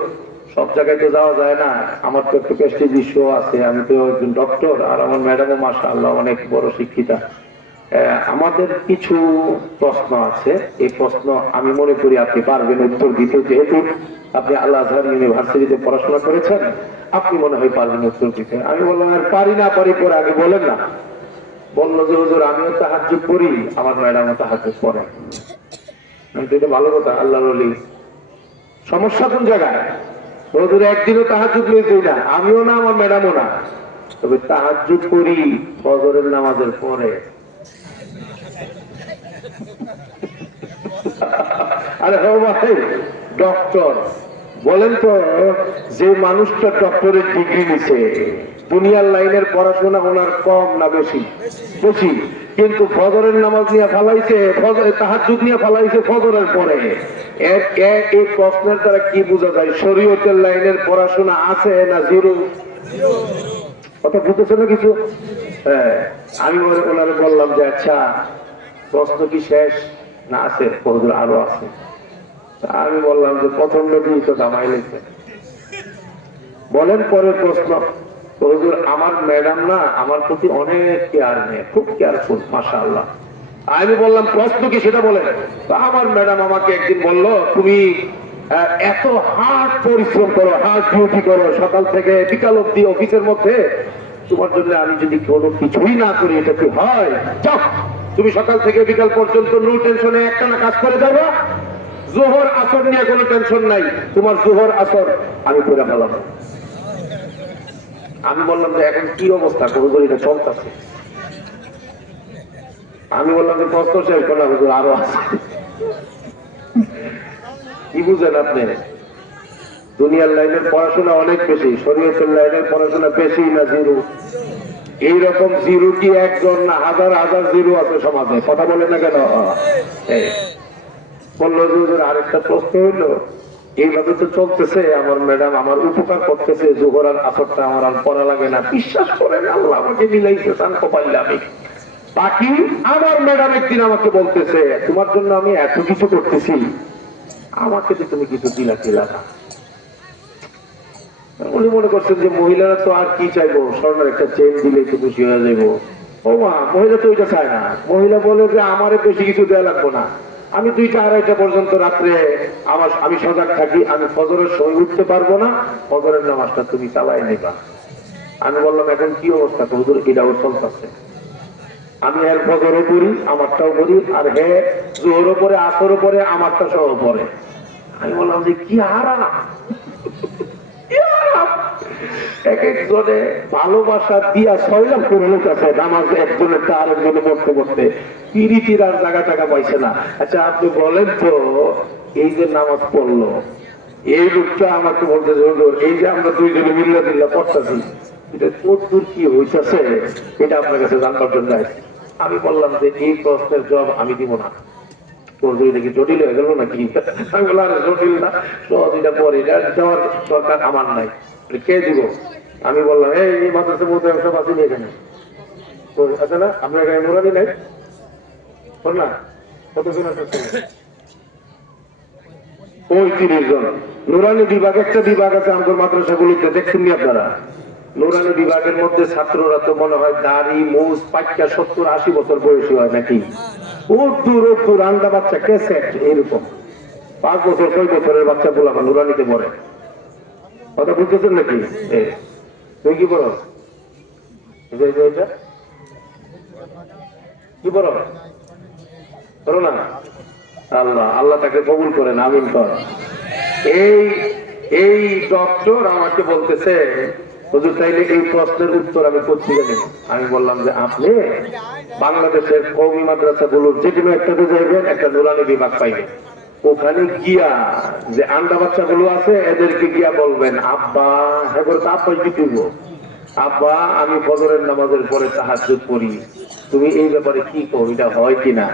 সব জায়গায় তো যাওয়া যায় না, আমার তো একটু প্রেস্টিজিয়াস শো আছে, আমি তো একজন ডক্টর, আর আমার ম্যাডামও মাশাআল্লাহ অনেক বড় শিক্ষিতা, আমাদের কিছু প্রশ্ন আছে, এই প্রশ্ন আমি মনে করি আপনি পারবেন উত্তর দিতে, যেহেতু আপনি আল আজহার ইউনিভার্সিটিতে পড়াশোনা করেছেন, আপনি মনে হয় পারবেন উত্তর দিতে। আমি বললাম আর পারি না পারি, পরে আগে বলেন না। বললো যে হুজুর আমিও তাহাজ্জুদ করি, আমার ম্যাডামও তাহাজ্জুদ পড়ে। এটা ভালো কথা, আল্লাহর ওলি। সমস্যা কোন জায়গায়? হুজুর একদিনও তাহাজ্জুদ লইতেই না, আমিও না, আমার ম্যাডামও না, তবে তাহাজ্জুদ করি ফজরের নামাজের পরে। আরে হো ভাই, ডক্টর বলেন তো, যে মানুষটা ডক্টরের ডিগ্রি নিছে, দুনিয়ার লাইনের পড়াশোনা ওনার কম না বেশি? বেশি। কিন্তু ফজরের নামাজ নিয়ে ফালাইছে, তাহাজ্জুদ নিয়ে ফালাইছে ফজরের পরে। এই প্রশ্নের দ্বারা কি বোঝা যায়? শরীয়তের লাইনের পড়াশোনা আছে না জিরো? কথা বুঝতেছে না কিছু? হ্যাঁ, আমি ওনারে বললাম যে আচ্ছা প্রশ্ন কি শেষ না আছে? আরো আছে। আমি বললাম যে প্রথম নদী তো দামাই লেগেছে, বলেন পরের প্রশ্ন। হুজুর আমার ম্যাডাম না আমার প্রতি অনেক কেয়ার নেয়, খুব কেয়ারফুল মাশাআল্লাহ। আমি বললাম প্রশ্ন কি সেটা বলেন। আমার ম্যাডাম আমাকে একদিন বলল, তুমি এত হার্ড পরিশ্রম করো, হার্ড ডিউটি করো, সকাল থেকে বিকাল অব্দি অফিসের মধ্যে, তোমার জন্য আমি যদি কোনো কিছুই না করি এটা কি হয়? যাও তুমি সকাল থেকে বিকাল পর্যন্ত নো টেনশনে একটানা কাজ করে যাবো, জোহর আসর নিয়ে কোনো টেনশন নাই, তোমার জোহর আসর আমি করে ফেলাম। আমি বললাম যে এখন কি অবস্থা? হুজুর এটা চলতেছে। আমি বললাম যে প্রশ্ন শেষ করলাম, হুজুর আরো আছে। কি বুঝেন আপনি? দুনিয়ার লাইনের পড়াশোনা অনেক বেশি, শরীয়তের লাইনের পড়াশোনা বেশি না জিরো? এইরকম জিরো কি একজন না হাজার হাজার জিরো আছে সমাজে? কথা বলে না কেন? বললো যে আরেকটা প্রশ্ন হইলো, এইভাবে তো চলতেছে, আমার ম্যাডাম আমার উপকার করতেছে, জোহর আর আসরটা আমার আর পড়া লাগে না, বিশ্বাস করেন আল্লাহ আমাকে মিলাইছে চান কপাইলে আমি। বাকি আমার ম্যাডাম একদিন আমাকে বলতেছে, তোমার জন্য আমি এত কিছু করতেছি, আমাকে যে তুমি কিছু দিলা না। উনি মনে করছেন যে মহিলারা তো আর কি চাইবো, স্বর্ণের একটা চেন দিলে তো খুশি হয়ে যাবো। ও মা, মহিলা তো ওইটা চায় না। মহিলা বলে যে আমারে বেশি কিছু দেওয়া লাগবো না, আমি 2টা 2:30 পর্যন্ত রাত্রে আমি সজাগ থাকি, আমি ফজরের সময় উঠতে পারবো না, ফজরের নামাজটা তুমি চালাই নেবা। আমি বললাম এখন কি অবস্থা? হুজুর এটাও চলতেছে, আমি এর ফজরও করি, আমারটাও করি, আর হে জোহরও পরে, আসরও পরে, আমারটা সহ পরে। আমি বললাম যে কি হারাম, এক একজনে ভালোবাসা দিয়া 6 লাখ করে লোক আছে নামাজ একজনের তা আরেকজনে পড়তে পড়তে পিরিতির আর জায়গা টাকা পাইছে না। আচ্ছা আপনি বলেন তো, এই যে নামাজ পড়লো এই লোকটা আমাকে বলতেছে, এই যে আমরা দুইজনে মিল্লা দিল্লা পড়তেছি, এটা কতদূর কি হইতেছে এটা আপনার কাছে জানবার জন্য আসছি। আমি বললাম যে এই প্রশ্নের জবাব আমি দিব না, তোর এটা কি জটিল হয়ে গেল নাকি? আমি বললাম আরে জটিল না, সহজ, এটা পরে এটা দেওয়ার দরকার আমার নাই, কে দিব? আমি বললাম এই মাদ্রাসা বলতে সব আসেনি এখানে, আচ্ছা না আপনার এখানে নুরানি নাই? বল না কতজন আছে? ওই 30 জন নুরানি বিভাগ, একটা বিভাগ আছে আমাদের মাদ্রাসাগুলিতে, দেখছেন নি আপনারা? নুরানি বিভাগের মধ্যে ছাত্ররা তো মনে হয় দাড়ি মুছ পাক্কা 70-80 বছর বয়সী হয় নাকি, উত্তর আন্ডা বাচ্চা কেসেট এরকম 5 বছর 6 বছরের বাচ্চা গুলো আমার নুরানিতে পড়ে। কথা বুঝতেছেন নাকি? তুই কি বলো কি বলো করো না? আল্লাহ আল্লাহ তাকে কবুল করেন, আমিন কর। এই এই ডক্টর আমাকে বলতেছে হুজুর তাইলে এই প্রশ্নের উত্তর আমি পত্রিকা নেব। আমি বললাম যে আপনি বাংলাদেশের কওমি মাদ্রাসাগুলোর যে কোনো একটাতে যাইবেন, একটা নুরানি বিভাগ পাইবেন, ওখানে গিয়া যে আন্ডা বাচ্চাগুলো আছে এদেরকে গিয়া বলবেন আব্বা, হ্যাঁ করে আব্বা কি করব, আব্বা আমি ফজরের নামাজের পরে তাহাজ্জুদ পড়ি, তুমি এই ব্যাপারে কি কো, এটা হয় কিনা?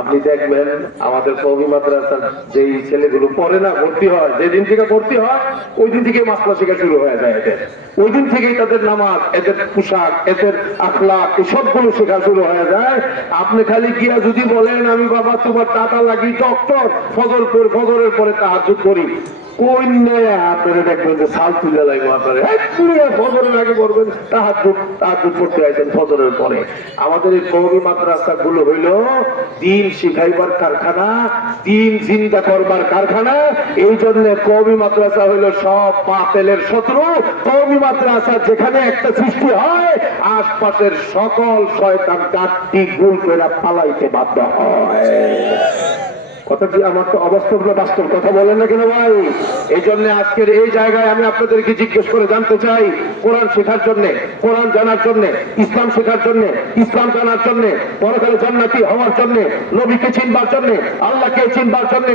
আপনি দেখবেন আমাদের কওমি মাদ্রাসার যেই ছেলেগুলো পড়ে না, ভর্তি হয়, যেদিন থেকে ভর্তি হয় ওই দিন থেকে মাসলা শেখা শুরু হয়ে যায় এদের, ওই দিন থেকেই তাদের নামাজ, এদের পোশাক, এদের আখলাক সবগুলো শেখা শুরু হয়ে যায়। আপনি খালি গিয়া যদি বলেন আমি বাবা তোমার টাকা লাগি ডক্টর, ফজরের পরে তাহাজ্জুদ করি, আপনারা দেখবেন যে সাল তুলে লাগবে, আপনারা ফজরের আগে করবেন তাহাজ্জুদ পড়তে আইছেন ফজরের পরে। আমাদের এই কওমি মাদ্রাসা গুলো হইল দিন শিখাইবার কারখানা, দিন জিন্দা করবার কারখানা। এই জন্য কওমি মাদ্রাসা হইল সব বাতিলের শত্রু। কওমি মাদ্রাসা যেখানে একটা সৃষ্টি হয়, আশপাশের সকল শয়তান চারটি গুল করে পালাইতে বাধ্য হয়। কথা কি আমার তো অবাস্তব না বাস্তব? কথা বলেন না কেন ভাই? এই জন্য আজকের এই জায়গায় আমি আপনাদেরকে জিজ্ঞেস করে জানতে চাই, কোরআন শেখার জন্য, কোরআন জানার জন্য, ইসলাম শেখার জন্য, ইসলাম জানার জন্য, পরকালে জান্নাতি হওয়ার জন্য, নবীকে চিনবার জন্য, আল্লাহকে চিনবার জন্য,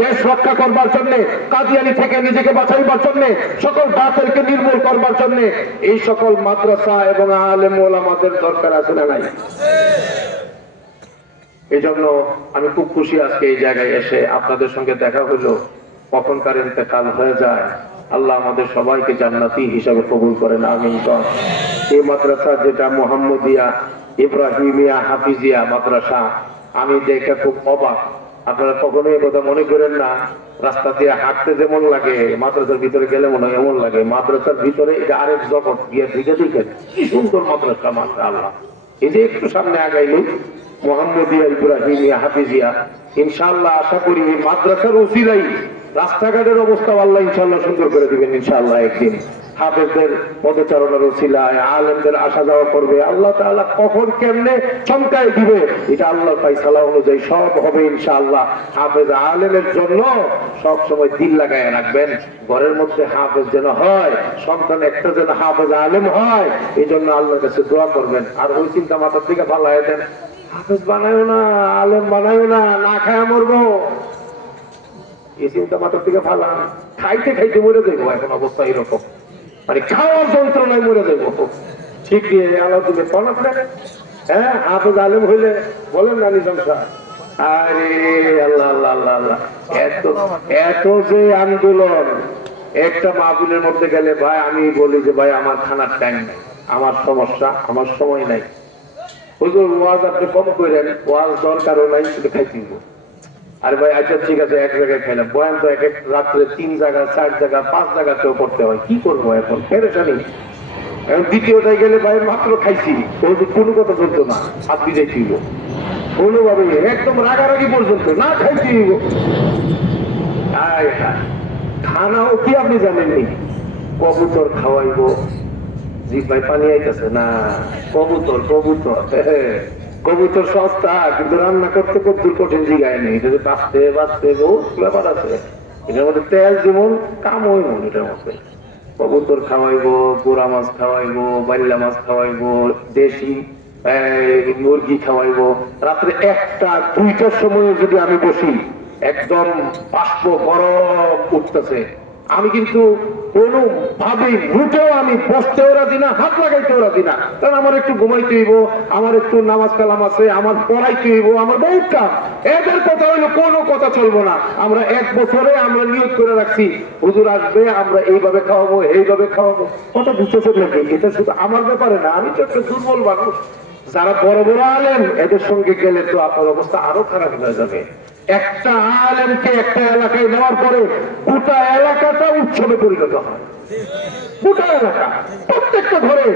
দেশ রক্ষা করবার জন্য, কাদিয়ানি থেকে নিজেকে বাঁচাইবার জন্য, সকল বাতিলকে নির্মূল করবার জন্য এই সকল মাদ্রাসা এবং আলেম ওলামাদের দরকার আছে না নাই? এই জন্য আমি খুব খুশি আজকে এই জায়গায় এসে আপনাদের সঙ্গে দেখা হলো। কখনকার ইন্তেকাল হয়ে যায়, আল্লাহ আমাদের সবাইকে জান্নাতি হিসাবে কবুল করেন, আমিন। এই মাদ্রাসা যেটা মুহাম্মদিয়া ইব্রাহিমিয়া হাফিজিয়া মাদ্রাসা, আমি দেখে খুব অবাক। আপনারা কখনোই কথা মনে করেন না রাস্তা দিয়ে হাঁটতে যেমন লাগে, মাদ্রাসার ভিতরে গেলে মনে হয় এমন লাগে। মাদ্রাসার ভিতরে এটা আরেক জগৎ, গিয়ে দিকে দিকে কি সুন্দর মাদ্রাসা, মাশাআল্লাহ। এই যে একটু সামনে আগাইলে মুহাম্মদিয়া ইব্রাহিমিয়া হাফিজিয়া, ইনশাআল্লাহ আশা করি এই মাদ্রাসার উসিলাই রাস্তাঘাটের অবস্থা আল্লাহ ইনশাআল্লাহ সুন্দর করে দিবেন ইনশাআল্লাহ। একদিন হাফেজদের পদচারণার উসিলায় আলেমদের আসা যাওয়া করবে, আল্লাহ তাআলা কখন কেমনে চমকায় দিবে এটা আল্লাহর ফায়সালা অনুযায়ী সব হবে ইনশাআল্লাহ। হাফেজ আলেমের জন্য সব সময় দিল লাগায় রাখবেন, ঘরের মধ্যে হাফেজ যেন হয়, সন্তান একটা যেন হাফেজ আলেম হয়, এই জন্য আল্লাহর কাছে দোয়া করবেন। আর ওই চিন্তা মাথার দিকে ফালায় দেন, হাফেজ বানায়ও না, আলেম বানায়ও না, না খায় মরবো, এই চিন্তা মাথার থেকে ফালান। খাইতে খাইতে মরে যাবো, এখন অবস্থা এরকম, মানে খাওয়ার যন্ত্রণায় মরে যাবো। ঠিক দিয়ে আল্লাহ তুমি কোন আপনার, হ্যাঁ হাফেজ আলেম হইলে বলেন না নিজাম সাহেব, আরে আল্লাহ আল্লাহ আল্লাহ আল্লাহ, এত এত যে আন্দোলন। একটা মাহফিলের মধ্যে গেলে ভাই আমি বলি যে ভাই আমার খানার টাইম নাই, আমার সমস্যা, আমার সময় নাই। হুজুর ওয়াজ আপনি কম করেন, ওয়াজ দরকারও নাই, শুধু খাইতে দিব। আরে ভাই আচ্ছা ঠিক আছে, এক জায়গায় খাইলাম, বয়ান তো এক এক রাত্রে 3 জায়গা 4 জায়গা 5 জায়গাতেও করতে হয়, কি করবো এখন, পেরেশানি। এখন দ্বিতীয়টায় গেলে ভাই মাত্র খাইছি, কোনো কথা চলতো না, হাত দিয়ে ছিল কোনোভাবে একদম রাগারাগি পর্যন্ত না খাইছি। খানাও কি আপনি জানেননি, কবুতর খাওয়াইবো, জি ভাই পানি আইতেছে না, কবুতর কবুতর কবুতর সস্তা, কিন্তু রান্না করতে কত কঠিন জিগায় নেই, এটা বাঁচতে বাঁচতে বহুত ব্যাপার আছে। এটার মধ্যে তেল যেমন কাম হইমন, এটার মধ্যে কবুতর খাওয়াইবো, পোড়া মাছ খাওয়াইবো, বাল্লা মাছ খাওয়াইবো, দেশি মুরগি খাওয়াইবো। রাত্রে 1টা 2টার সময় যদি আমি বসি, একদম বাষ্প গরম উঠতেছে, আমি কিন্তু কোনো ভাবে মুটেও আমি বসতেও রাজি না, হাত লাগাইতেও রাজি না। কারণ আমার একটু ঘুমাইতে হইব, আমার একটু নামাজ কালাম আছে, আমার পড়াইতে হইব, আমার বহুত কাম। এদের কথা হইলো কোনো কথা চলবো না। আমরা 1 বছরে আমরা নিয়োগ করে রাখছি, হুজুর আসবে, আমরা এইভাবে খাওয়াবো, এইভাবে খাওয়াবো। কত বুঝতেছেন নাকি? এটা শুধু আমার ব্যাপারে না, আমি তো একটা দুর্বল মানুষ। যারা বড় বড় আলেম, এদের সঙ্গে গেলে তো আপনার অবস্থা আরো খারাপ হয়ে যাবে। একটা আলেমকে একটা এলাকায় নেওয়ার পরে গোটা এলাকাটা উৎসবে পরিণত হয়। গোটা এলাকা, প্রত্যেকটা ঘরে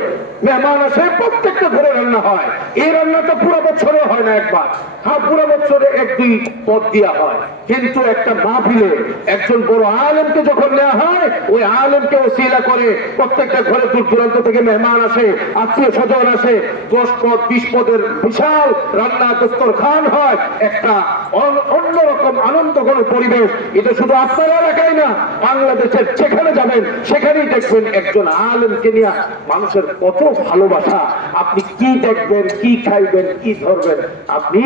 মেহমান আসে, প্রত্যেকটা ঘরে রান্না হয়। এই রান্নাটা পুরো বছরে হয় না একবার, হ্যাঁ পুরো বছরে 1-2 পদ দেওয়া হয়। কিন্তু একটা মাহফিলে একজন বড় আলেমকে যখন নেওয়া হয়, ওই আলেমকে ওসিলা করে প্রত্যেকটা ঘরে দূর দূরান্ত থেকে মেহমান আসে, আত্মীয় স্বজন আসে, 10 পদ 20 পদের বিশাল রান্না দস্তরখান হয়। একটা অন্যরকম আনন্দঘন পরিবেশ। এটা শুধু আপনার এলাকায় না, বাংলাদেশের যেখানে যাবেন সেখানেই দেখবেন একজন আলেমকে নিয়ে মানুষের কত ভালোবাসা। আপনি কি দেখবেন, কি খাইবেন, কি ধরবেন, আপনি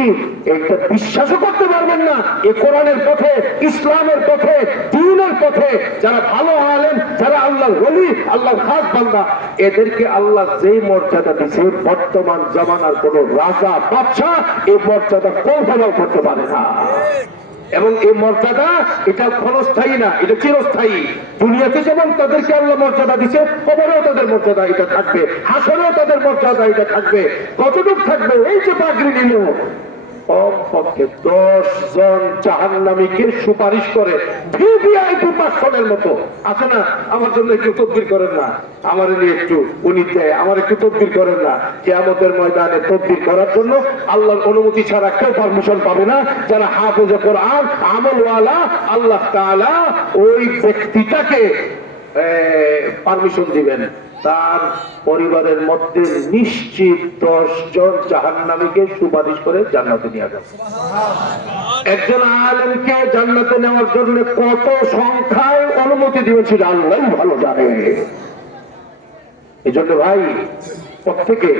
এটা বিশ্বাসও করতে পারবেন না। এ কোরআনের পথে, ইসলামের পথে, দ্বীনের পথে যারা ভালো আলেম, যারা আল্লাহর ওলি, আল্লাহর খাস বান্দা, এদেরকে আল্লাহ যে মর্যাদা দিয়েছে, বর্তমান জামানার কোন রাজা বাদশা এই মর্যাদা কল্পনাও করতে পারে না। এবং এই মর্যাদা এটা ক্ষণস্থায়ী না, এটা চিরস্থায়ী। দুনিয়াতে যেমন তাদেরকে আল্লাহ মর্যাদা দিচ্ছে, কবরেও তাদের মর্যাদা এটা থাকবে, হাসরেও তাদের মর্যাদা এটা থাকবে। কতটুকু থাকবে? এই যে পাগড়ি নিল, কমপক্ষে 10 জন জাহান্নামীকে সুপারিশ করে, ভিভিআইপি পার্সনের মতো আছে না। আমার জন্য একটু তদবির করেন না, আমার নিয়ে একটু উনি দেয়, আমার একটু তদবির করেন না। কিয়ামতের ময়দানে তদবির করার জন্য আল্লাহর অনুমতি ছাড়া কেউ পারমিশন পাবে না। যারা হাফেজে কোরআন, আমলওয়ালা, আল্লাহ তাআলা ওই ব্যক্তিটাকে পারমিশন দিবেন। তার পরিবারের মধ্যে নিশ্চিত 10 জন জাহান্নামীকে সুপারিশ করে জান্নাতে নিয়ে যাবে। একজন আলেমকে জান্নাতে নেওয়ার জন্য কত সংখ্যায় অনুমতি দিবেন সেটা আল্লাহই ভালো জানে। এই জন্য ভাই, প্রত্যেকে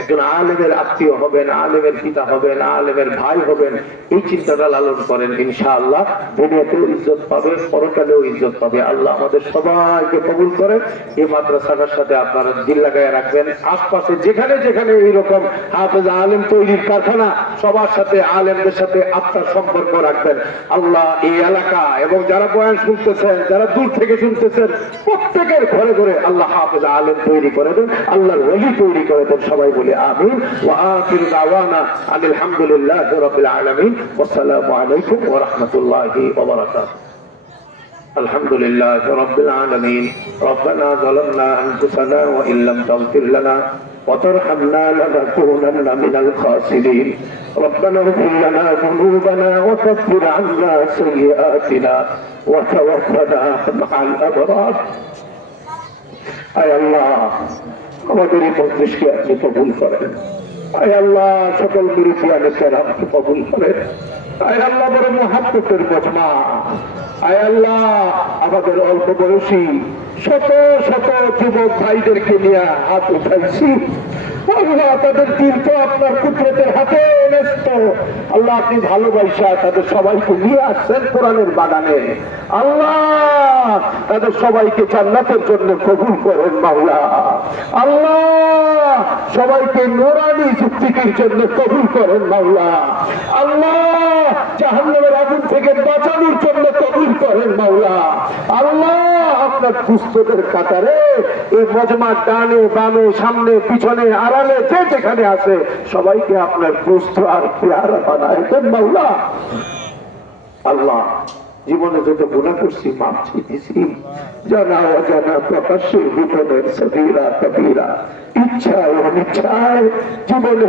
একজন আলেমের আত্মীয় হবেন, আলেমের পিতা হবেন, আলেমের ভাই হবেন, এই চিন্তাটা লালন করেন। ইনশাআল্লাহ দুনিয়াতেও ইজ্জত পাবে, পরকালেও ইজ্জত পাবে। আল্লাহ আমাদের সবাইকে কবুল করেন। এই মাদ্রাসাটার সাথে আপনারা দিল লাগায় রাখবেন। আশপাশে যেখানে যেখানে এইরকম হাফেজ আলেম তৈরির কারখানা, সবার সাথে আলেমদের সাথে আপনার সম্পর্ক রাখবেন। আল্লাহ এই এলাকা এবং যারা বয়ান শুনতেছেন, যারা দূর থেকে শুনতেছেন, প্রত্যেকের ঘরে ঘরে আল্লাহ হাফেজ আলেম তৈরি করে দেন, আল্লাহর ওলি তৈরি করে দেন। সবাই বলে আমিন। ওয়া আখিরু দাওয়ানা আনিল হামদুলিল্লাহি রাব্বিল আলামিন। ওয়াসসালামু আলাইকুম ওয়া রাহমাতুল্লাহি ওয়া বারাকাতুহু। আলহামদুলিল্লাহি রাব্বিল আলামিন। রব্বানা যালামনা আনফুসানা ওয়া ইল্লাম তাগফির লানা ওয়া তারহামনা লানাকুনান্না মিনাল খাসিরিন। ربنا اغفر لنا ذنوبنا وكفر عنا سيئاتنا وتوفنا مع الأبرار. আয় আল্লাহ, আমাদের এই মজলিসকে আপনি কবুল করেন। আয় আল্লাহ, সকল মুরিদিয়ানে কেরামকে কবুল করেন। আয় আল্লাহ, বড় মুহাব্বতের মজমা। আয় আল্লাহ, আমাদের অল্প বয়সী শত শত যুবক ভাইদেরকে নিয়ে হাত উঠাইছি। আল্লাহ, তাদের দিল তো আপনার কুদরতের হাতে ন্যস্ত। আল্লাহ, আপনি ভালোবাসা তাদের সবাইকে নিয়ে আসছেন কোরআনের বাগানে। আল্লাহ, তাদের সবাইকে জান্নাতের জন্য কবুল করেন মাওলা। আল্লাহ, সবাইকে নূরানি জিন্দেগীর জন্য কবুল করেন মাওলা। আল্লাহ, জাহান্নামের আগুন থেকে বাঁচানোর জন্য কবুল করেন মাওলা। আল্লাহ, আপনার পুস্তকের কাতারে এই মজমার ডানে বামে সামনে পিছনে আড়ালে যে যেখানে আছে সবাইকে আপনার পুস্ত আর পেয়ারা বানায় দেন মাওলা। আল্লাহ, জীবনে যত গুনাহ করছি মাফ চাইতেছি, জানা অজানা প্রকাশ্যের গোপনের সগীরা কবীরা, ইচ্ছায় অনিচ্ছায় জীবনে